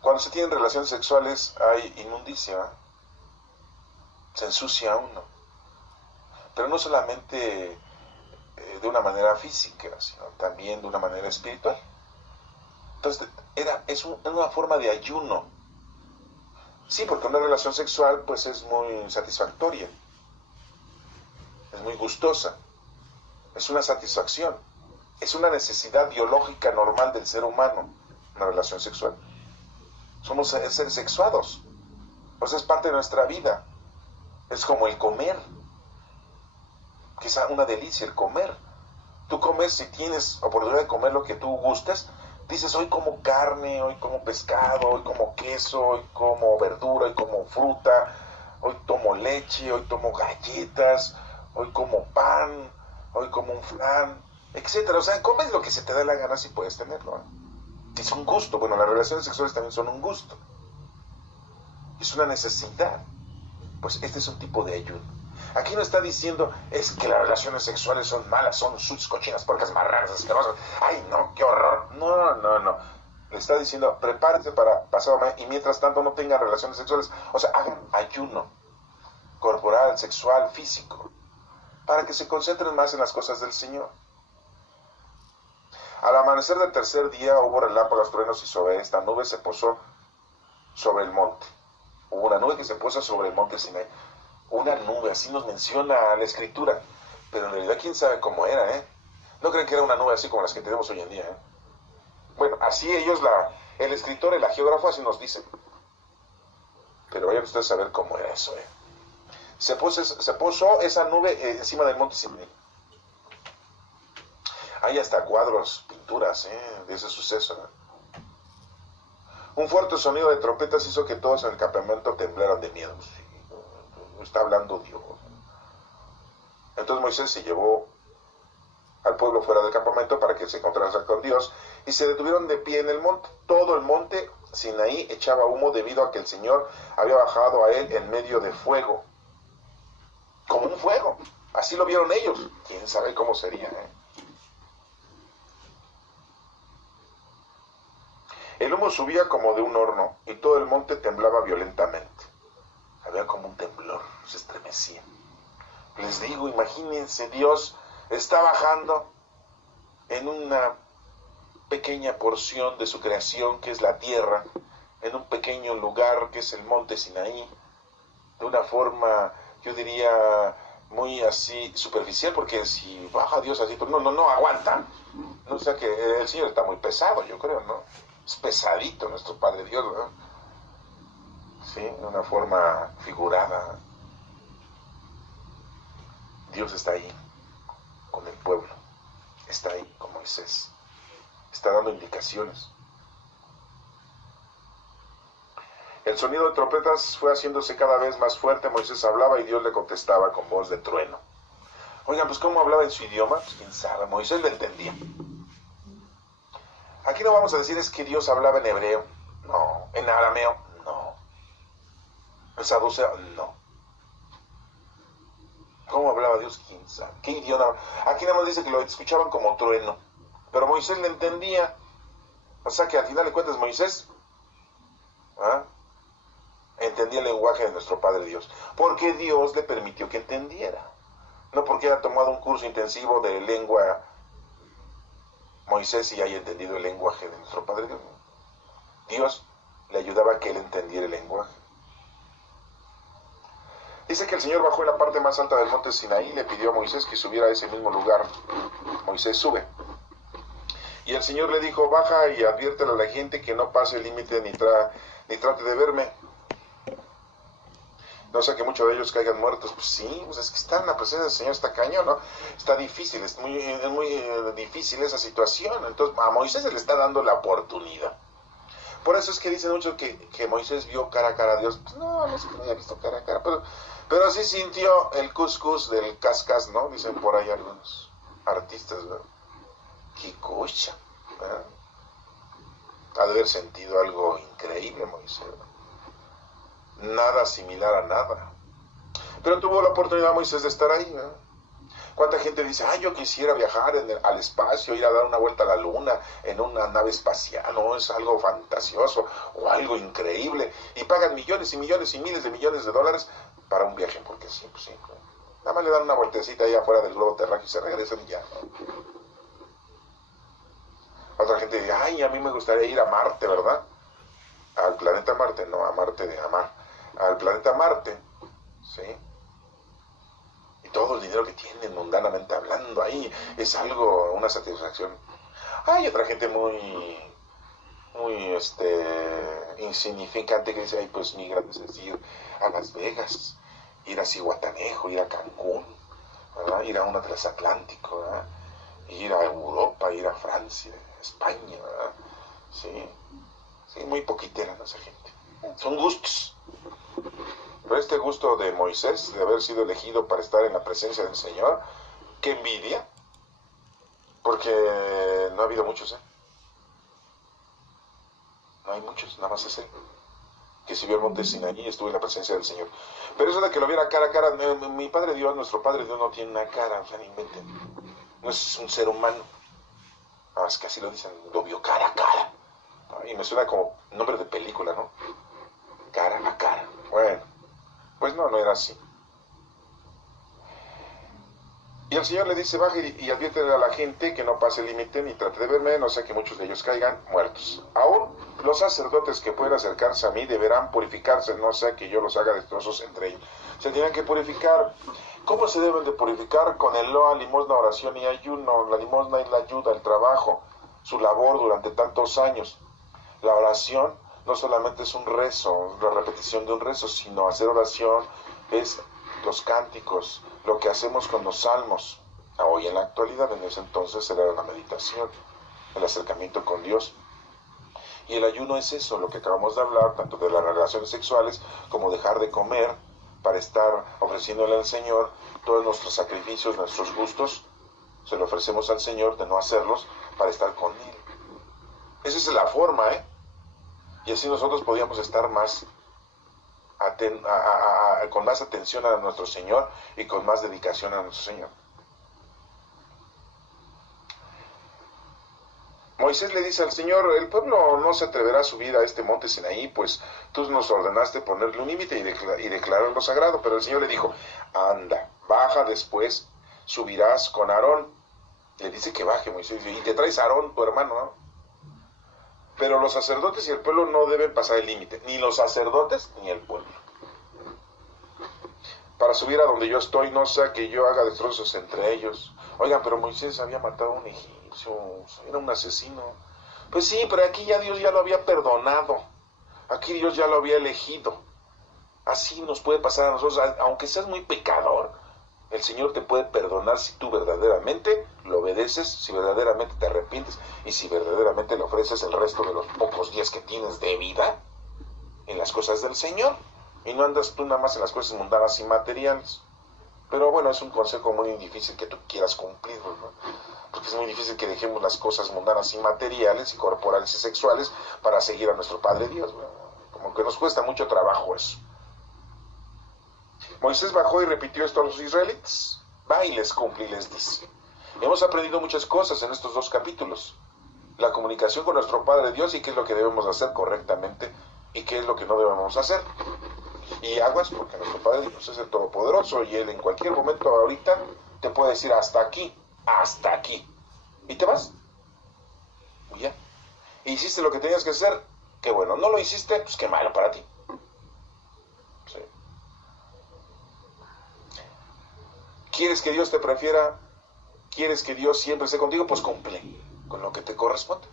Cuando se tienen relaciones sexuales hay inmundicia, se ensucia uno, pero no solamente de una manera física, sino también de una manera espiritual. Entonces es una forma de ayuno. Sí, porque una relación sexual pues es muy satisfactoria, es muy gustosa, es una satisfacción, es una necesidad biológica normal del ser humano, una relación sexual. Somos seres sexuados, pues es parte de nuestra vida. Es como el comer, que es una delicia el comer. Tú comes si tienes oportunidad de comer lo que tú gustes, Dices, hoy como carne, hoy como pescado, hoy como queso, hoy como verdura, hoy como fruta, hoy tomo leche, hoy tomo galletas, hoy como pan, hoy como un flan, etcétera. O sea, comes lo que se te da la gana si puedes tenerlo. Es un gusto. Bueno, las relaciones sexuales también son un gusto. Es una necesidad. Pues este es un tipo de ayuno. Aquí no está diciendo, es que las relaciones sexuales son malas, son sucias, cochinas, porcas, marranas, asquerosas. Ay, no, qué horror. No, no, no. Le está diciendo, prepárense para pasado mañana y mientras tanto no tengan relaciones sexuales. O sea, hagan ayuno corporal, sexual, físico, para que se concentren más en las cosas del Señor. Al amanecer del tercer día hubo relámpagos, truenos y sobre esta nube se posó sobre el monte. Hubo una nube que se posa sobre el monte Sinaí. Una nube, así nos menciona la escritura, pero en realidad quién sabe cómo era, ¿eh? No creen que era una nube así como las que tenemos hoy en día, ¿eh? Bueno, así ellos, el escritor, el geógrafo, así nos dice. Pero vayan ustedes a ver cómo era eso, ¿eh? Se posó esa nube encima del monte Sinaí. Hay hasta cuadros, pinturas, de ese suceso, ¿no? Un fuerte sonido de trompetas hizo que todos en el campamento temblaran de miedo. Sí, está hablando Dios. Entonces Moisés se llevó al pueblo fuera del campamento para que se encontraran con Dios y se detuvieron de pie en el monte. Todo el monte Sinaí echaba humo debido a que el Señor había bajado a él en medio de fuego. Como un fuego. Así lo vieron ellos. Quién sabe cómo sería, ¿eh? El humo subía como de un horno y todo el monte temblaba violentamente. Había como un temblor, se estremecía. Les digo, imagínense, Dios está bajando en una pequeña porción de su creación que es la tierra, en un pequeño lugar que es el monte Sinaí, de una forma, yo diría, muy así superficial, porque si baja Dios así, no aguanta. No, o sea que el Señor está muy pesado, yo creo, ¿no? Es pesadito nuestro Padre Dios, ¿verdad? Sí, de una forma figurada. Dios está ahí con el pueblo, está ahí con Moisés, está dando indicaciones. El sonido de trompetas fue haciéndose cada vez más fuerte. Moisés hablaba y Dios le contestaba con voz de trueno. Oigan, pues ¿cómo hablaba en su idioma? Pues quién sabe, Moisés lo entendía. Aquí no vamos a decir es que Dios hablaba en hebreo, no, en arameo, no, en saduceo, no. ¿Cómo hablaba Dios? ¿Quién sabe? ¿Qué idioma? Aquí nada más dice que lo escuchaban como trueno, pero Moisés le entendía. O sea que al final de cuentas Moisés entendía el lenguaje de nuestro Padre Dios, porque Dios le permitió que entendiera, no porque haya tomado un curso intensivo de lengua Moisés y haya entendido el lenguaje de nuestro Padre Dios. Dios le ayudaba a que él entendiera el lenguaje. Dice que el Señor bajó en la parte más alta del monte Sinaí y le pidió a Moisés que subiera a ese mismo lugar. Moisés sube. Y el Señor le dijo, baja y adviértele a la gente que no pase el límite ni trate de verme. No sé que muchos de ellos caigan muertos. Pues sí, pues es que está en la presencia del Señor, está cañón, ¿no? Está difícil, es muy difícil esa situación. Entonces a Moisés se le está dando la oportunidad. Por eso es que dicen muchos que Moisés vio cara a cara a Dios. Pues no es que no haya visto cara a cara, pero sí sintió el cuscús del cascas, ¿no? Dicen por ahí algunos artistas, ¿verdad? ¡Qué cocha! ¿Verdad? Ha de haber sentido algo increíble Moisés, ¿verdad? Nada similar a nada. Pero tuvo la oportunidad Moisés de estar ahí, ¿no? ¿Cuánta gente dice, yo quisiera viajar al espacio, ir a dar una vuelta a la luna en una nave espacial? No, es algo fantasioso o algo increíble. Y pagan millones y millones y miles de millones de dólares para un viaje, porque sí, pues sí. Nada más le dan una vueltecita ahí afuera del globo terráqueo y se regresan y ya, ¿no? Otra gente dice, a mí me gustaría ir a Marte, ¿verdad? Al planeta Marte, no a Marte de amar. Al planeta Marte, ¿sí? Y todo el dinero que tienen, mundanamente hablando, ahí es algo, una satisfacción. Hay otra gente muy insignificante que dice, pues mi gran deseo es ir a Las Vegas, ir a Zihuatanejo, ir a Cancún, ¿verdad? Ir a un transatlántico, ¿verdad? Ir a Europa, ir a Francia, España, ¿verdad? Sí, sí, muy poquitera, ¿no? Esa gente. Son gustos. Pero este gusto de Moisés, de haber sido elegido para estar en la presencia del Señor, qué envidia, porque no ha habido muchos, ¿eh? No hay muchos, nada más es él, que subió al monte Sinaí y estuvo en la presencia del Señor. Pero eso de que lo viera cara a cara, mi Padre Dios, nuestro Padre Dios no tiene una cara, o sea, no inventen. No es un ser humano. Ah, es que así lo dicen, lo vio cara a cara. Y me suena como nombre de película, ¿no? Cara a cara. Bueno, pues no era así. Y el Señor le dice, baja y advierte a la gente que no pase el límite ni trate de verme, no sea que muchos de ellos caigan muertos. Aún los sacerdotes que puedan acercarse a mí deberán purificarse, no sea que yo los haga destrozos entre ellos. Se tienen que purificar. ¿Cómo se deben de purificar? Con el loa, limosna, oración y ayuno. La limosna es la ayuda, el trabajo, su labor durante tantos años. La oración no solamente es un rezo, la repetición de un rezo, sino hacer oración es los cánticos, lo que hacemos con los salmos. Hoy en la actualidad, en ese entonces era la meditación, el acercamiento con Dios. Y el ayuno es eso, lo que acabamos de hablar, tanto de las relaciones sexuales como dejar de comer para estar ofreciéndole al Señor todos nuestros sacrificios, nuestros gustos, se lo ofrecemos al Señor de no hacerlos para estar con Él. Esa es la forma, ¿eh? Y así nosotros podíamos estar más con más atención a nuestro Señor y con más dedicación a nuestro Señor. Moisés le dice al Señor, el pueblo no se atreverá a subir a este monte Sinaí, pues tú nos ordenaste ponerle un límite y declararlo sagrado. Pero el Señor le dijo, anda, baja después, subirás con Aarón. Le dice que baje Moisés, y te traes a Aarón, tu hermano, ¿no? Pero los sacerdotes y el pueblo no deben pasar el límite, ni los sacerdotes ni el pueblo. Para subir a donde yo estoy, no sea que yo haga destrozos entre ellos. Oigan, pero Moisés había matado a un egipcio, era un asesino. Pues sí, pero aquí ya Dios ya lo había perdonado. Aquí Dios ya lo había elegido. Así nos puede pasar a nosotros, aunque seas muy pecador. El Señor te puede perdonar si tú verdaderamente lo obedeces, si verdaderamente te arrepientes y si verdaderamente le ofreces el resto de los pocos días que tienes de vida en las cosas del Señor. Y no andas tú nada más en las cosas mundanas y materiales. Pero bueno, es un consejo muy difícil que tú quieras cumplir, ¿no? Porque es muy difícil que dejemos las cosas mundanas y materiales y corporales y sexuales para seguir a nuestro Padre Dios, ¿no? Como que nos cuesta mucho trabajo eso. Moisés bajó y repitió esto a los israelitas. Va y les cumple y les dice. Hemos aprendido muchas cosas en estos 2 capítulos. La comunicación con nuestro Padre Dios y qué es lo que debemos hacer correctamente y qué es lo que no debemos hacer. Y aguas, porque nuestro Padre Dios es el Todopoderoso y Él en cualquier momento ahorita te puede decir hasta aquí. Y te vas. Y ya. Hiciste lo que tenías que hacer, qué bueno. No lo hiciste, pues qué malo para ti. Sí. ¿Quieres que Dios te prefiera? ¿Quieres que Dios siempre esté contigo? Pues cumple con lo que te corresponde.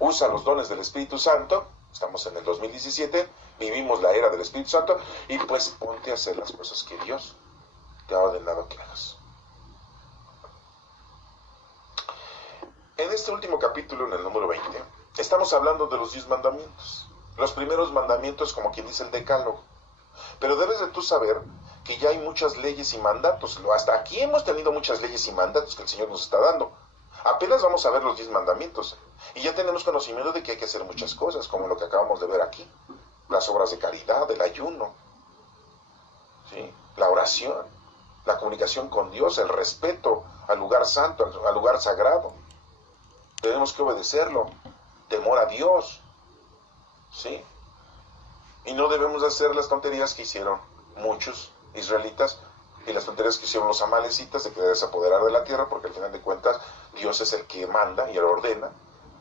Usa los dones del Espíritu Santo. Estamos en el 2017, vivimos la era del Espíritu Santo y pues ponte a hacer las cosas que Dios te ha ordenado que hagas. En este último capítulo, en el número 20, estamos hablando de los 10 mandamientos. Los primeros mandamientos, como quien dice el decálogo. Pero debes de tú saber que ya hay muchas leyes y mandatos. Hasta aquí hemos tenido muchas leyes y mandatos que el Señor nos está dando. Apenas vamos a ver los 10 mandamientos. Y ya tenemos conocimiento de que hay que hacer muchas cosas, como lo que acabamos de ver aquí. Las obras de caridad, el ayuno, ¿sí? La oración, la comunicación con Dios, el respeto al lugar santo, al lugar sagrado. Tenemos que obedecerlo. Temor a Dios, ¿sí? Y no debemos hacer las tonterías que hicieron muchos israelitas y las tonterías que hicieron los amalecitas de querer apoderar de la tierra, porque al final de cuentas Dios es el que manda y él ordena.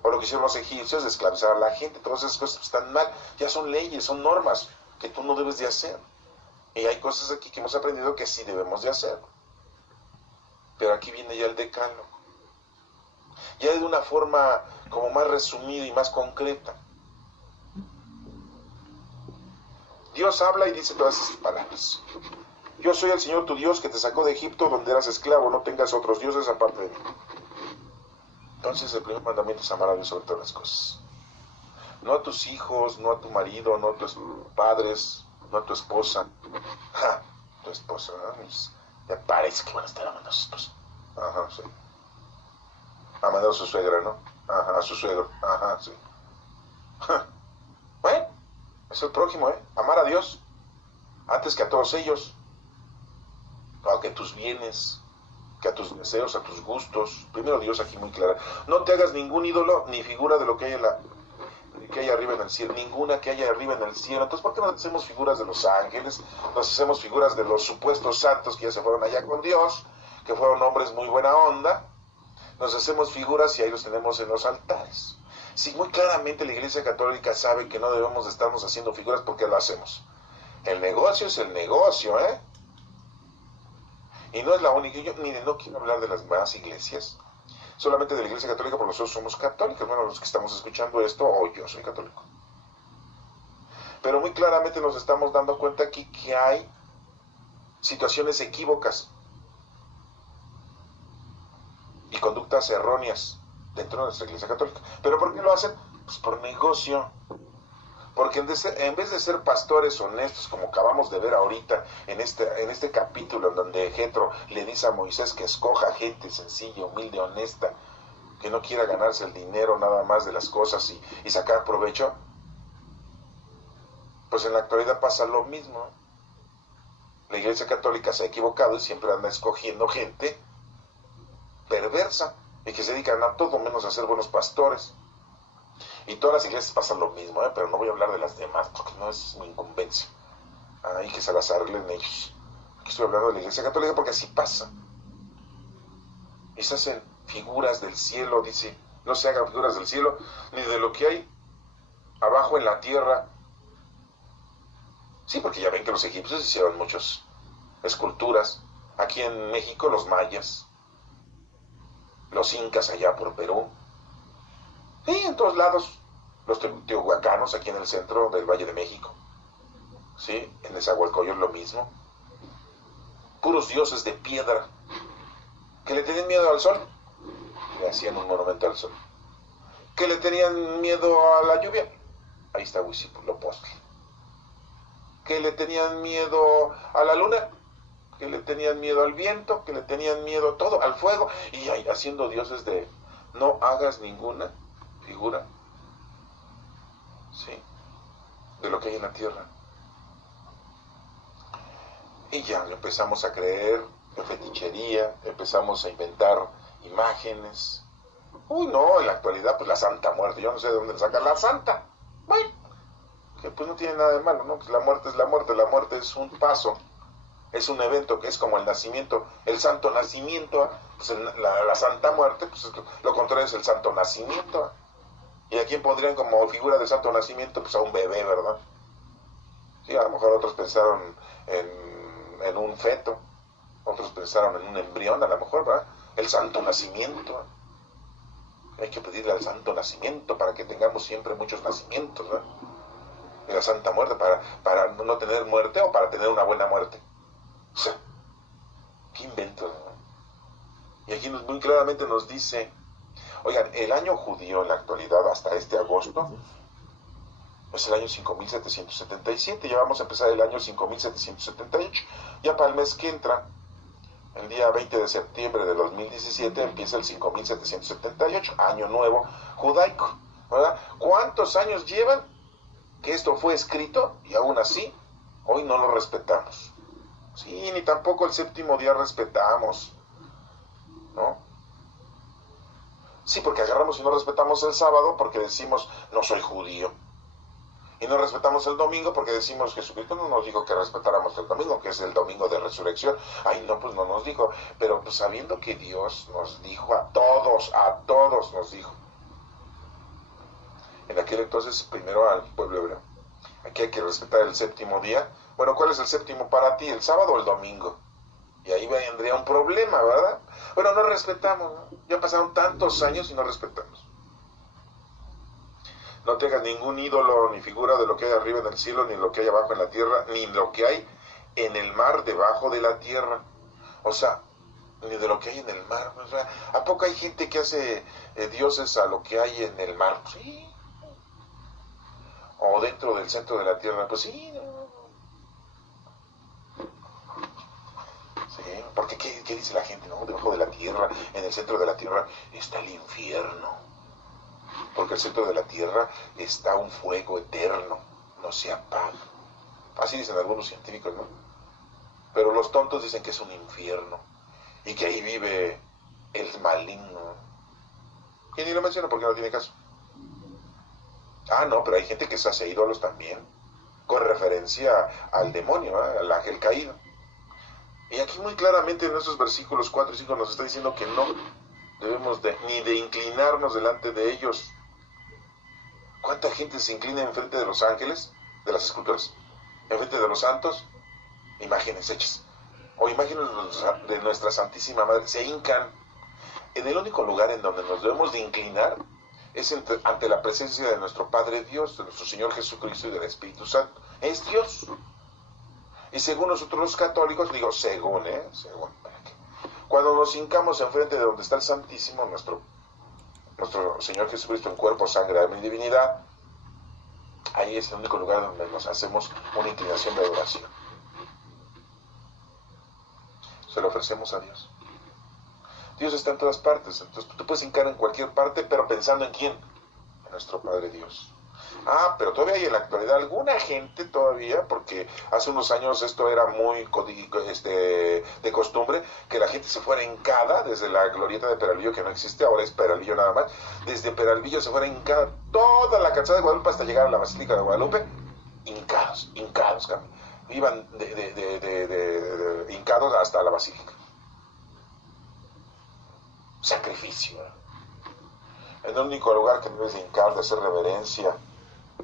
O lo que hicieron los egipcios de esclavizar a la gente. Todas esas cosas están mal. Ya son leyes, son normas que tú no debes de hacer. Y hay cosas aquí que hemos aprendido que sí debemos de hacer. Pero aquí viene ya el decálogo. Ya de una forma como más resumida y más concreta. Dios habla y dice todas esas palabras. Yo soy el Señor tu Dios que te sacó de Egipto donde eras esclavo. No tengas otros dioses aparte de mí. Entonces el primer mandamiento es amar a Dios sobre todas las cosas. No a tus hijos, no a tu marido, no a tus padres, no a tu esposa. ¡Ja! Tu esposa, ¿no? Ya parece que van a estar amando a su esposa. Ajá, sí. Amando a su suegra, ¿no? Ajá, a su suegro. Ajá, sí. ¡Ja! Bueno, es el prójimo, ¿eh? Amar a Dios antes que a todos ellos. A que tus bienes, que a tus deseos, a tus gustos. Primero Dios aquí muy clara. No te hagas ningún ídolo ni figura de lo que hay en que hay arriba en el cielo, ninguna que haya arriba en el cielo. Entonces, ¿por qué no hacemos figuras de los ángeles? Nos hacemos figuras de los supuestos santos que ya se fueron allá con Dios, que fueron hombres muy buena onda. Nos hacemos figuras y ahí los tenemos en los altares. Sí, muy claramente la Iglesia Católica sabe que no debemos de estarnos haciendo figuras porque lo hacemos. El negocio es el negocio, ¿eh? Y no es la única. Yo no quiero hablar de las demás iglesias, solamente de la Iglesia Católica, porque nosotros somos católicos, bueno, los que estamos escuchando esto, o yo soy católico. Pero muy claramente nos estamos dando cuenta aquí que hay situaciones equívocas y conductas erróneas dentro de nuestra Iglesia Católica. ¿Pero por qué lo hacen? Pues por negocio. Porque en vez de ser pastores honestos, como acabamos de ver ahorita en este capítulo, en donde Jetro le dice a Moisés que escoja gente sencilla, humilde, honesta, que no quiera ganarse el dinero nada más de las cosas y sacar provecho, pues en la actualidad pasa lo mismo. La Iglesia Católica se ha equivocado y siempre anda escogiendo gente perversa y que se dedican a todo menos a ser buenos pastores. Y todas las iglesias pasan lo mismo, pero no voy a hablar de las demás porque no es mi incumbencia. Hay que se las arreglen ellos. Aquí estoy hablando de la Iglesia Católica porque así pasa. Y se hacen figuras del cielo, dice, no se hagan figuras del cielo, ni de lo que hay abajo en la tierra. Sí, porque ya ven que los egipcios hicieron muchas esculturas. Aquí en México los mayas, los incas allá por Perú. Sí, en todos lados, los teotihuacanos aquí en el centro del Valle de México. Sí, en Nezahualcóyotl lo mismo. Puros dioses de piedra que le tenían miedo al sol, le hacían un monumento al sol. Que le tenían miedo a la lluvia, ahí está Huitzilopochtli. Que le tenían miedo a la luna, que le tenían miedo al viento, que le tenían miedo a todo, al fuego, y ahí haciendo dioses de no hagas ninguna figura, sí, de lo que hay en la tierra. Y ya empezamos a creer en fetichería, empezamos a inventar imágenes. Uy, no, en la actualidad, pues la Santa Muerte, yo no sé de dónde sacan la Santa. Bueno, que pues no tiene nada de malo, ¿no? Pues la muerte es la muerte es un paso, es un evento que es como el nacimiento, el santo nacimiento, pues la Santa Muerte, pues lo contrario es el santo nacimiento. ¿Y a quién pondrían como figura de santo nacimiento? Pues a un bebé, ¿verdad? Sí, a lo mejor otros pensaron en un feto, otros pensaron en un embrión, a lo mejor, ¿verdad? El santo nacimiento. Hay que pedirle al santo nacimiento para que tengamos siempre muchos nacimientos, ¿verdad? Y la Santa Muerte para no tener muerte o para tener una buena muerte. O sea, qué invento, ¿no? Y aquí muy claramente nos dice, oigan, el año judío en la actualidad, hasta este agosto, es el año 5777, ya vamos a empezar el año 5778, ya para el mes que entra, el día 20 de septiembre de 2017, empieza el 5778, año nuevo judaico, ¿verdad? ¿Cuántos años llevan que esto fue escrito y aún así hoy no lo respetamos? Sí, ni tampoco el séptimo día respetamos, ¿no? Sí, porque agarramos y no respetamos el sábado porque decimos, no soy judío. Y no respetamos el domingo porque decimos, Jesucristo no nos dijo que respetáramos el domingo, que es el domingo de resurrección. Ay, no, pues no nos dijo. Pero pues sabiendo que Dios nos dijo a todos nos dijo. En aquel entonces, primero al pueblo hebreo. Aquí hay que respetar el séptimo día. Bueno, ¿cuál es el séptimo para ti? ¿El sábado o el domingo? Y ahí vendría un problema, ¿verdad? Bueno, no respetamos, ¿no? Ya pasaron tantos años y no respetamos. No te hagas ningún ídolo ni figura de lo que hay arriba en el cielo, ni lo que hay abajo en la tierra, ni lo que hay en el mar debajo de la tierra. O sea, ni de lo que hay en el mar. O sea, ¿a poco hay gente que hace dioses a lo que hay en el mar? Sí. O dentro del centro de la tierra, pues sí. Sí, porque ¿qué dice la gente, no? Debajo de la tierra, en el centro de la tierra, está el infierno. Porque el centro de la tierra está un fuego eterno, no se apaga. Así dicen algunos científicos, ¿no? Pero los tontos dicen que es un infierno y que ahí vive el maligno. Y ni lo menciona porque no tiene caso. Ah, no, pero hay gente que se hace ídolos también, con referencia al demonio, ¿eh? Al ángel caído. Y aquí muy claramente en estos versículos 4 y 5 nos está diciendo que no debemos ni de inclinarnos delante de ellos. ¿Cuánta gente se inclina enfrente de los ángeles, de las esculturas? Enfrente de los santos, imágenes hechas. O imágenes de nuestra Santísima Madre, se hincan. En el único lugar en donde nos debemos de inclinar es ante la presencia de nuestro Padre Dios, de nuestro Señor Jesucristo y del Espíritu Santo. Es Dios. Y según nosotros los católicos, digo según, cuando nos hincamos enfrente de donde está el Santísimo, nuestro Señor Jesucristo en cuerpo, sangre, alma y divinidad, ahí es el único lugar donde nos hacemos una inclinación de adoración. Se lo ofrecemos a Dios. Dios está en todas partes, entonces tú te puedes hincar en cualquier parte, pero pensando en quién, en nuestro Padre Dios. Ah, pero todavía hay en la actualidad alguna gente todavía, porque hace unos años esto era muy de costumbre, que la gente se fuera hincada desde la glorieta de Peralvillo, que no existe, ahora es Peralvillo nada más, desde Peralvillo se fuera hincada toda la calzada de Guadalupe hasta llegar a la Basílica de Guadalupe, hincados, iban hincados hasta la Basílica. Sacrificio. El único lugar que debes de hincar, de hacer reverencia,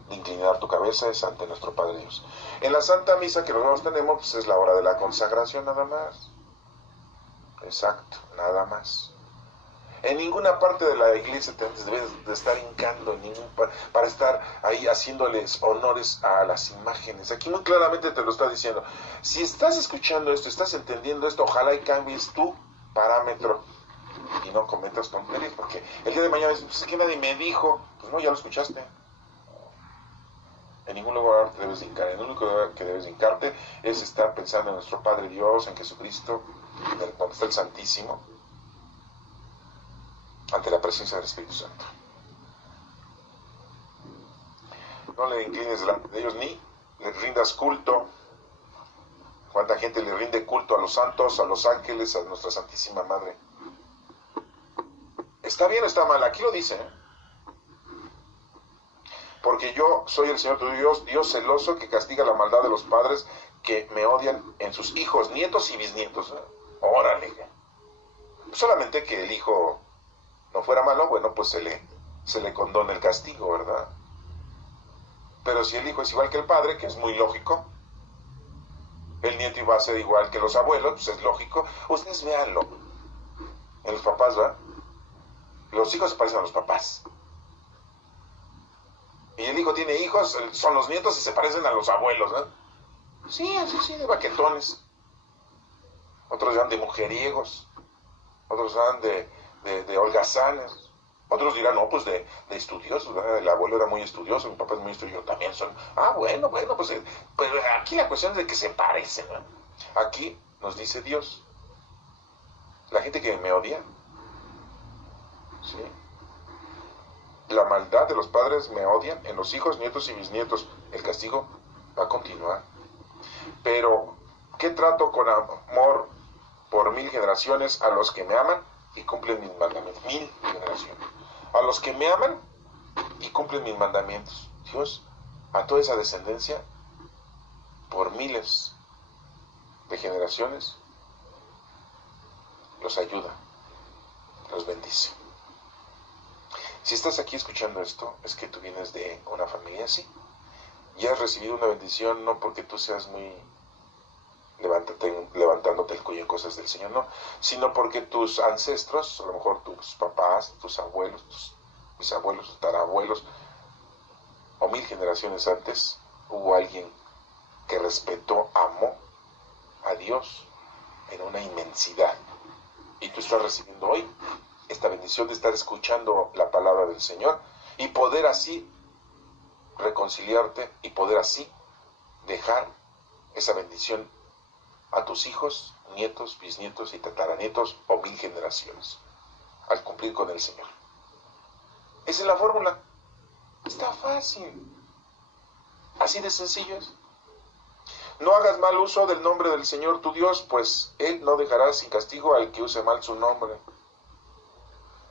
de inclinar tu cabeza es ante nuestro Padre Dios. En la Santa Misa que nosotros tenemos, pues es la hora de la consagración nada más. Exacto, nada más. En ninguna parte de la iglesia debes de estar hincando, para estar ahí haciéndoles honores a las imágenes. Aquí muy claramente te lo está diciendo. Si estás escuchando esto, estás entendiendo esto, ojalá y cambies tu parámetro y no cometas tonterías, porque el día de mañana pues es que nadie me dijo. Pues no, ya lo escuchaste. En ningún lugar te debes de hincar. El único lugar que debes de hincarte es estar pensando en nuestro Padre Dios, en Jesucristo, donde está el Santísimo, ante la presencia del Espíritu Santo. No le inclines delante de ellos ni les rindas culto. ¿Cuánta gente le rinde culto a los santos, a los ángeles, a nuestra Santísima Madre? ¿Está bien o está mal? Aquí lo dice, ¿eh? Porque yo soy el Señor tu Dios, Dios celoso que castiga la maldad de los padres que me odian en sus hijos, nietos y bisnietos. Órale. Solamente que el hijo no fuera malo, bueno, pues se le condona el castigo, ¿verdad? Pero si el hijo es igual que el padre, que es muy lógico, el nieto iba a ser igual que los abuelos, pues es lógico. Ustedes véanlo. En los papás, ¿verdad? Los hijos se parecen a los papás. Y el hijo tiene hijos, son los nietos y se parecen a los abuelos, ¿no? Sí, así, de baquetones. Otros van de mujeriegos. Otros van de holgazanes. Otros dirán, no, pues de estudiosos, ¿verdad? El abuelo era muy estudioso, mi papá es muy estudioso, también son. Ah, bueno, pues aquí la cuestión es de que se parecen, ¿no? Aquí nos dice Dios. La gente que me odia, ¿sí? La maldad de los padres me odian en los hijos, nietos y bisnietos. El castigo va a continuar. Pero, ¿qué trato con amor por 1000 generaciones a los que me aman y cumplen mis mandamientos? 1000 generaciones. A los que me aman y cumplen mis mandamientos. Dios, a toda esa descendencia, por miles de generaciones, los ayuda, los bendice. Si estás aquí escuchando esto, es que tú vienes de una familia así. Ya has recibido una bendición, no porque tú seas muy levantándote el cuello en cosas del Señor, no, sino porque tus ancestros, a lo mejor tus papás, tus abuelos, tus bisabuelos, tus tarabuelos, o 1000 generaciones antes, hubo alguien que respetó, amó a Dios en una inmensidad Y tú estás recibiendo hoy esta bendición de estar escuchando la palabra del Señor y poder así reconciliarte y poder así dejar esa bendición a tus hijos, nietos, bisnietos y tataranietos o 1000 generaciones al cumplir con el Señor. Esa es la fórmula. Está fácil. Así de sencillo es. No hagas mal uso del nombre del Señor tu Dios, pues Él no dejará sin castigo al que use mal su nombre.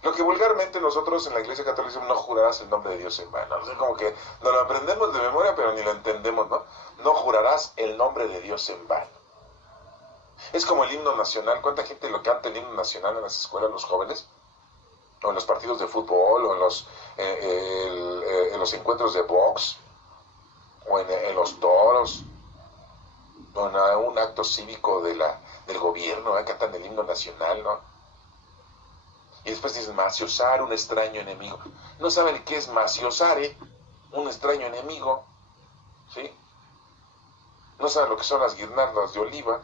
Lo que vulgarmente nosotros en la Iglesia Católica decimos, no jurarás el nombre de Dios en vano. O sea, como que nos lo aprendemos de memoria, pero ni lo entendemos, ¿no? No jurarás el nombre de Dios en vano. Es como el himno nacional. ¿Cuánta gente lo canta el himno nacional en las escuelas, los jóvenes? O en los partidos de fútbol, o en los encuentros de box, o en los toros, o en un acto cívico del gobierno, cantan el himno nacional, ¿no? Y después dicen maciosar, un extraño enemigo. No saben qué es maciosar, un extraño enemigo, ¿sí? No saben lo que son las guirnaldas de oliva.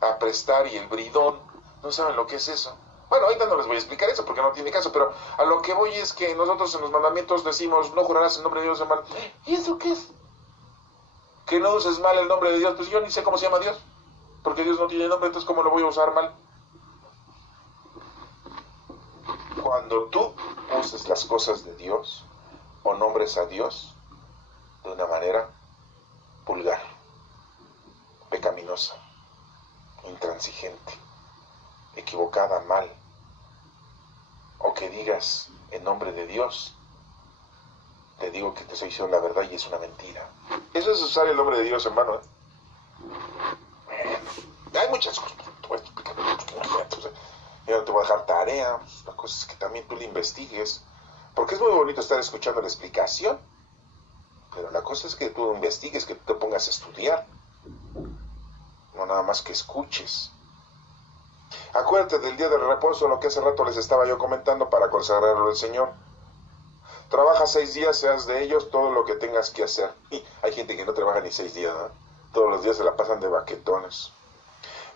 Aprestar y el bridón, no saben lo que es eso. Bueno, ahorita no les voy a explicar eso porque no tiene caso, pero a lo que voy es que nosotros en los mandamientos decimos, no jurarás el nombre de Dios en vano. ¿Y eso qué es? Que no uses mal el nombre de Dios. Pues yo ni sé cómo se llama Dios, porque Dios no tiene nombre, entonces ¿cómo lo voy a usar mal? Cuando tú uses las cosas de Dios o nombres a Dios de una manera vulgar, pecaminosa, intransigente, equivocada, mal, o que digas en nombre de Dios, te digo que te estoy diciendo la verdad y es una mentira. Eso es usar el nombre de Dios en vano, Hay muchas cosas, te voy a explicar, yo no te voy a dejar tarea, la cosa es que también tú le investigues, porque es muy bonito estar escuchando la explicación, pero la cosa es que tú investigues, que tú te pongas a estudiar, no nada más que escuches. Acuérdate del día del reposo, lo que hace rato les estaba yo comentando, para consagrarlo al Señor. Trabaja 6 días, seas de ellos todo lo que tengas que hacer. Y hay gente que no trabaja ni 6 días, ¿no? Todos los días se la pasan de baquetones.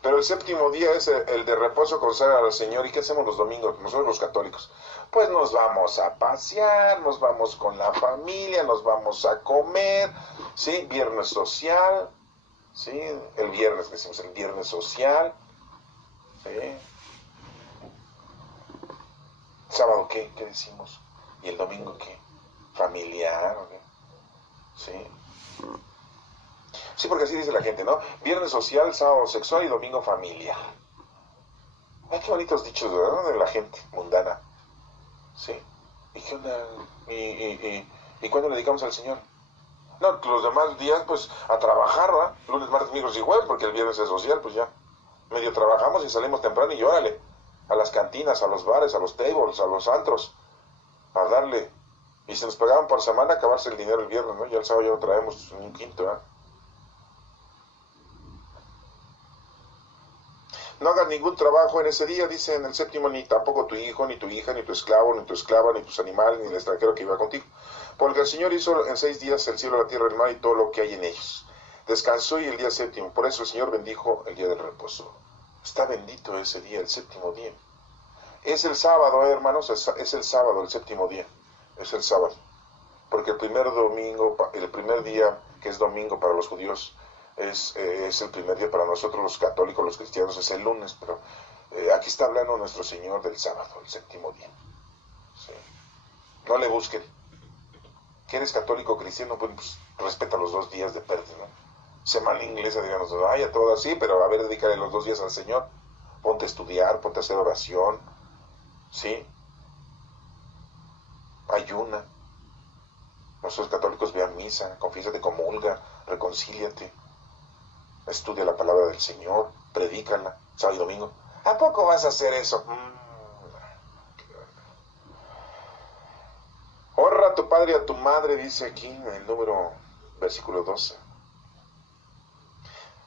Pero el 7º día es el de reposo, consagrar al Señor. ¿Y qué hacemos los domingos, nosotros los católicos? Pues nos vamos a pasear, nos vamos con la familia, nos vamos a comer, ¿sí? Viernes social, ¿sí? El viernes, decimos el viernes social, ¿sí? ¿Sábado qué? ¿Qué decimos? ¿Y el domingo qué? ¿Familiar? ¿Sí? Sí, porque así dice la gente, ¿no? Viernes social, sábado sexual y domingo familiar. Ay, qué bonitos dichos, ¿verdad? De la gente mundana. ¿Sí? ¿Y qué onda? ¿Y cuándo le dedicamos al Señor? No, los demás días, pues, a trabajar, ¿verdad? Lunes, martes, miércoles igual, porque el viernes es social, pues ya. Medio trabajamos y salimos temprano y órale. A las cantinas, a los bares, a los tables, a los antros. A darle. Y si nos pagaban por semana, acabarse el dinero el viernes, ¿no? Ya el sábado ya lo traemos un quinto, ¿verdad? No hagas ningún trabajo en ese día, dice en el 7º, ni tampoco tu hijo, ni tu hija, ni tu esclavo, ni tu esclava, ni tus animales, ni el extranjero que iba contigo. Porque el Señor hizo en 6 días el cielo, la tierra, el mar y todo lo que hay en ellos. Descansó y el día 7º. Por eso el Señor bendijo el día del reposo. Está bendito ese día, el 7º día. Es el sábado, hermanos, es el sábado, el 7º día. Es el sábado. Porque el primer día, que es domingo para los judíos, es el primer día para nosotros los católicos, los cristianos, es el lunes, pero aquí está hablando nuestro Señor del sábado, el 7º día. ¿Sí? No le busquen. ¿Que eres católico o cristiano? Pues respeta los 2 días de pérdida, ¿no? Semana inglesa, digamos, ay, a todas sí, pero a ver, dedícale los 2 días al Señor. Ponte a estudiar, ponte a hacer oración, ¿sí? Ayuna. Nosotros católicos vean misa, confiésate, comulga, reconcíliate. Estudia la palabra del Señor, predícala, sábado y domingo. ¿A poco vas a hacer eso? Honra a tu padre y a tu madre, dice aquí en el versículo 12.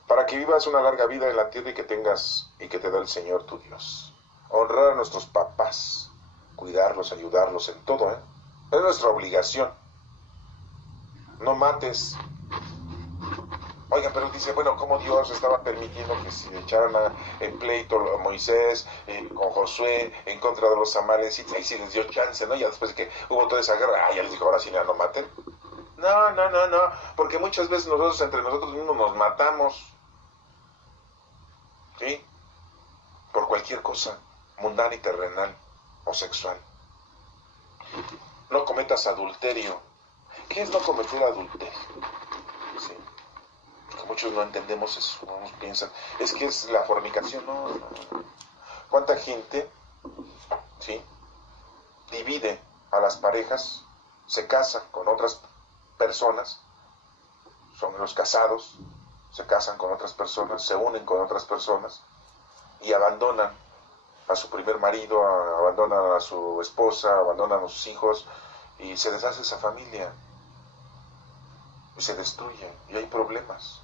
Para que vivas una larga vida en la tierra y que te da el Señor tu Dios. Honrar a nuestros papás, cuidarlos, ayudarlos en todo, Es nuestra obligación. No mates. Oigan, pero dice, bueno, ¿cómo Dios estaba permitiendo que se echaran en pleito a Moisés con Josué en contra de los amalecitas? Ahí sí les dio chance, ¿no? Ya después de que hubo toda esa guerra, ya les dijo, ahora sí ya no maten. No, no, no, no, porque muchas veces nosotros entre nosotros mismos nos matamos, ¿sí? Por cualquier cosa, mundana y terrenal o sexual. No cometas adulterio. ¿Qué es no cometer adulterio? ¿Sí? Porque muchos no entendemos eso, unos piensan, es que es la fornicación, no, no. ¿Cuánta gente, sí, divide a las parejas, se casa con otras personas, son los casados, se casan con otras personas, se unen con otras personas y abandonan a su primer marido, abandonan a su esposa, abandonan a sus hijos y se deshace esa familia y se destruye y hay problemas.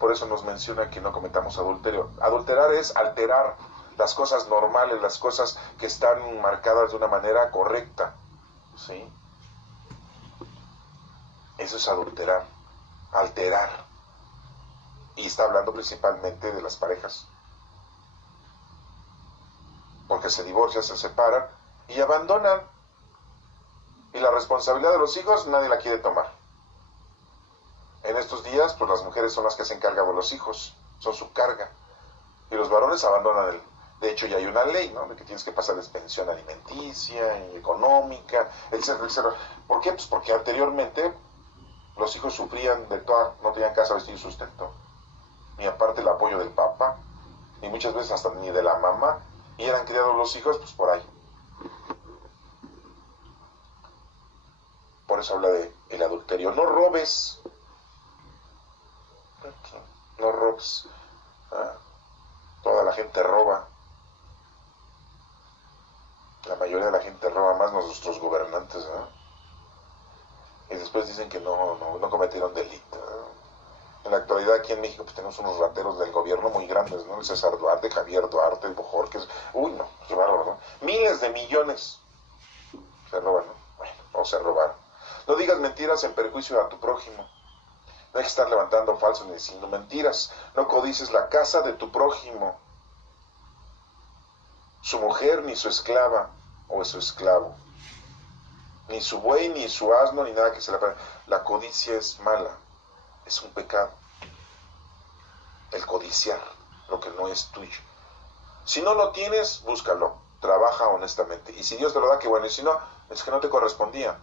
Por eso nos menciona que no cometamos adulterio. Adulterar es alterar las cosas normales, las cosas que están marcadas de una manera correcta, ¿sí? Eso es adulterar, alterar. Y está hablando principalmente de las parejas. Porque se divorcian, se separan y abandonan. Y la responsabilidad de los hijos nadie la quiere tomar. En estos días, pues las mujeres son las que se encargan de los hijos, son su carga. Y los varones abandonan el... De hecho, ya hay una ley, ¿no? De que tienes que pasarles pensión alimenticia, y económica, etcétera, etcétera. ¿Por qué? Pues porque anteriormente los hijos sufrían de toda... No tenían casa, vestido y sustento. Ni aparte el apoyo del papá, ni muchas veces hasta ni de la mamá. Y eran criados los hijos, pues por ahí. Por eso habla de el adulterio. No robes. No robes. Toda la gente roba. La mayoría de la gente roba, más nuestros gobernantes, ¿no? Y después dicen que no cometieron delito, ¿no? En la actualidad aquí en México pues tenemos unos rateros del gobierno muy grandes, ¿no? El César Duarte, Javier Duarte, el Bojorquez. Uy, no, qué bárbaro, ¿no? Miles de millones se roban, ¿no? Bueno, o se robaron. No digas mentiras en perjuicio a tu prójimo. No hay que estar levantando falsos ni diciendo mentiras. No codices la casa de tu prójimo. Su mujer ni su esclava o su esclavo. Ni su buey, ni su asno, ni nada que se le parezca. La codicia es mala. Es un pecado. El codiciar lo que no es tuyo. Si no lo tienes, búscalo. Trabaja honestamente. Y si Dios te lo da, qué bueno. Y si no, es que no te correspondía.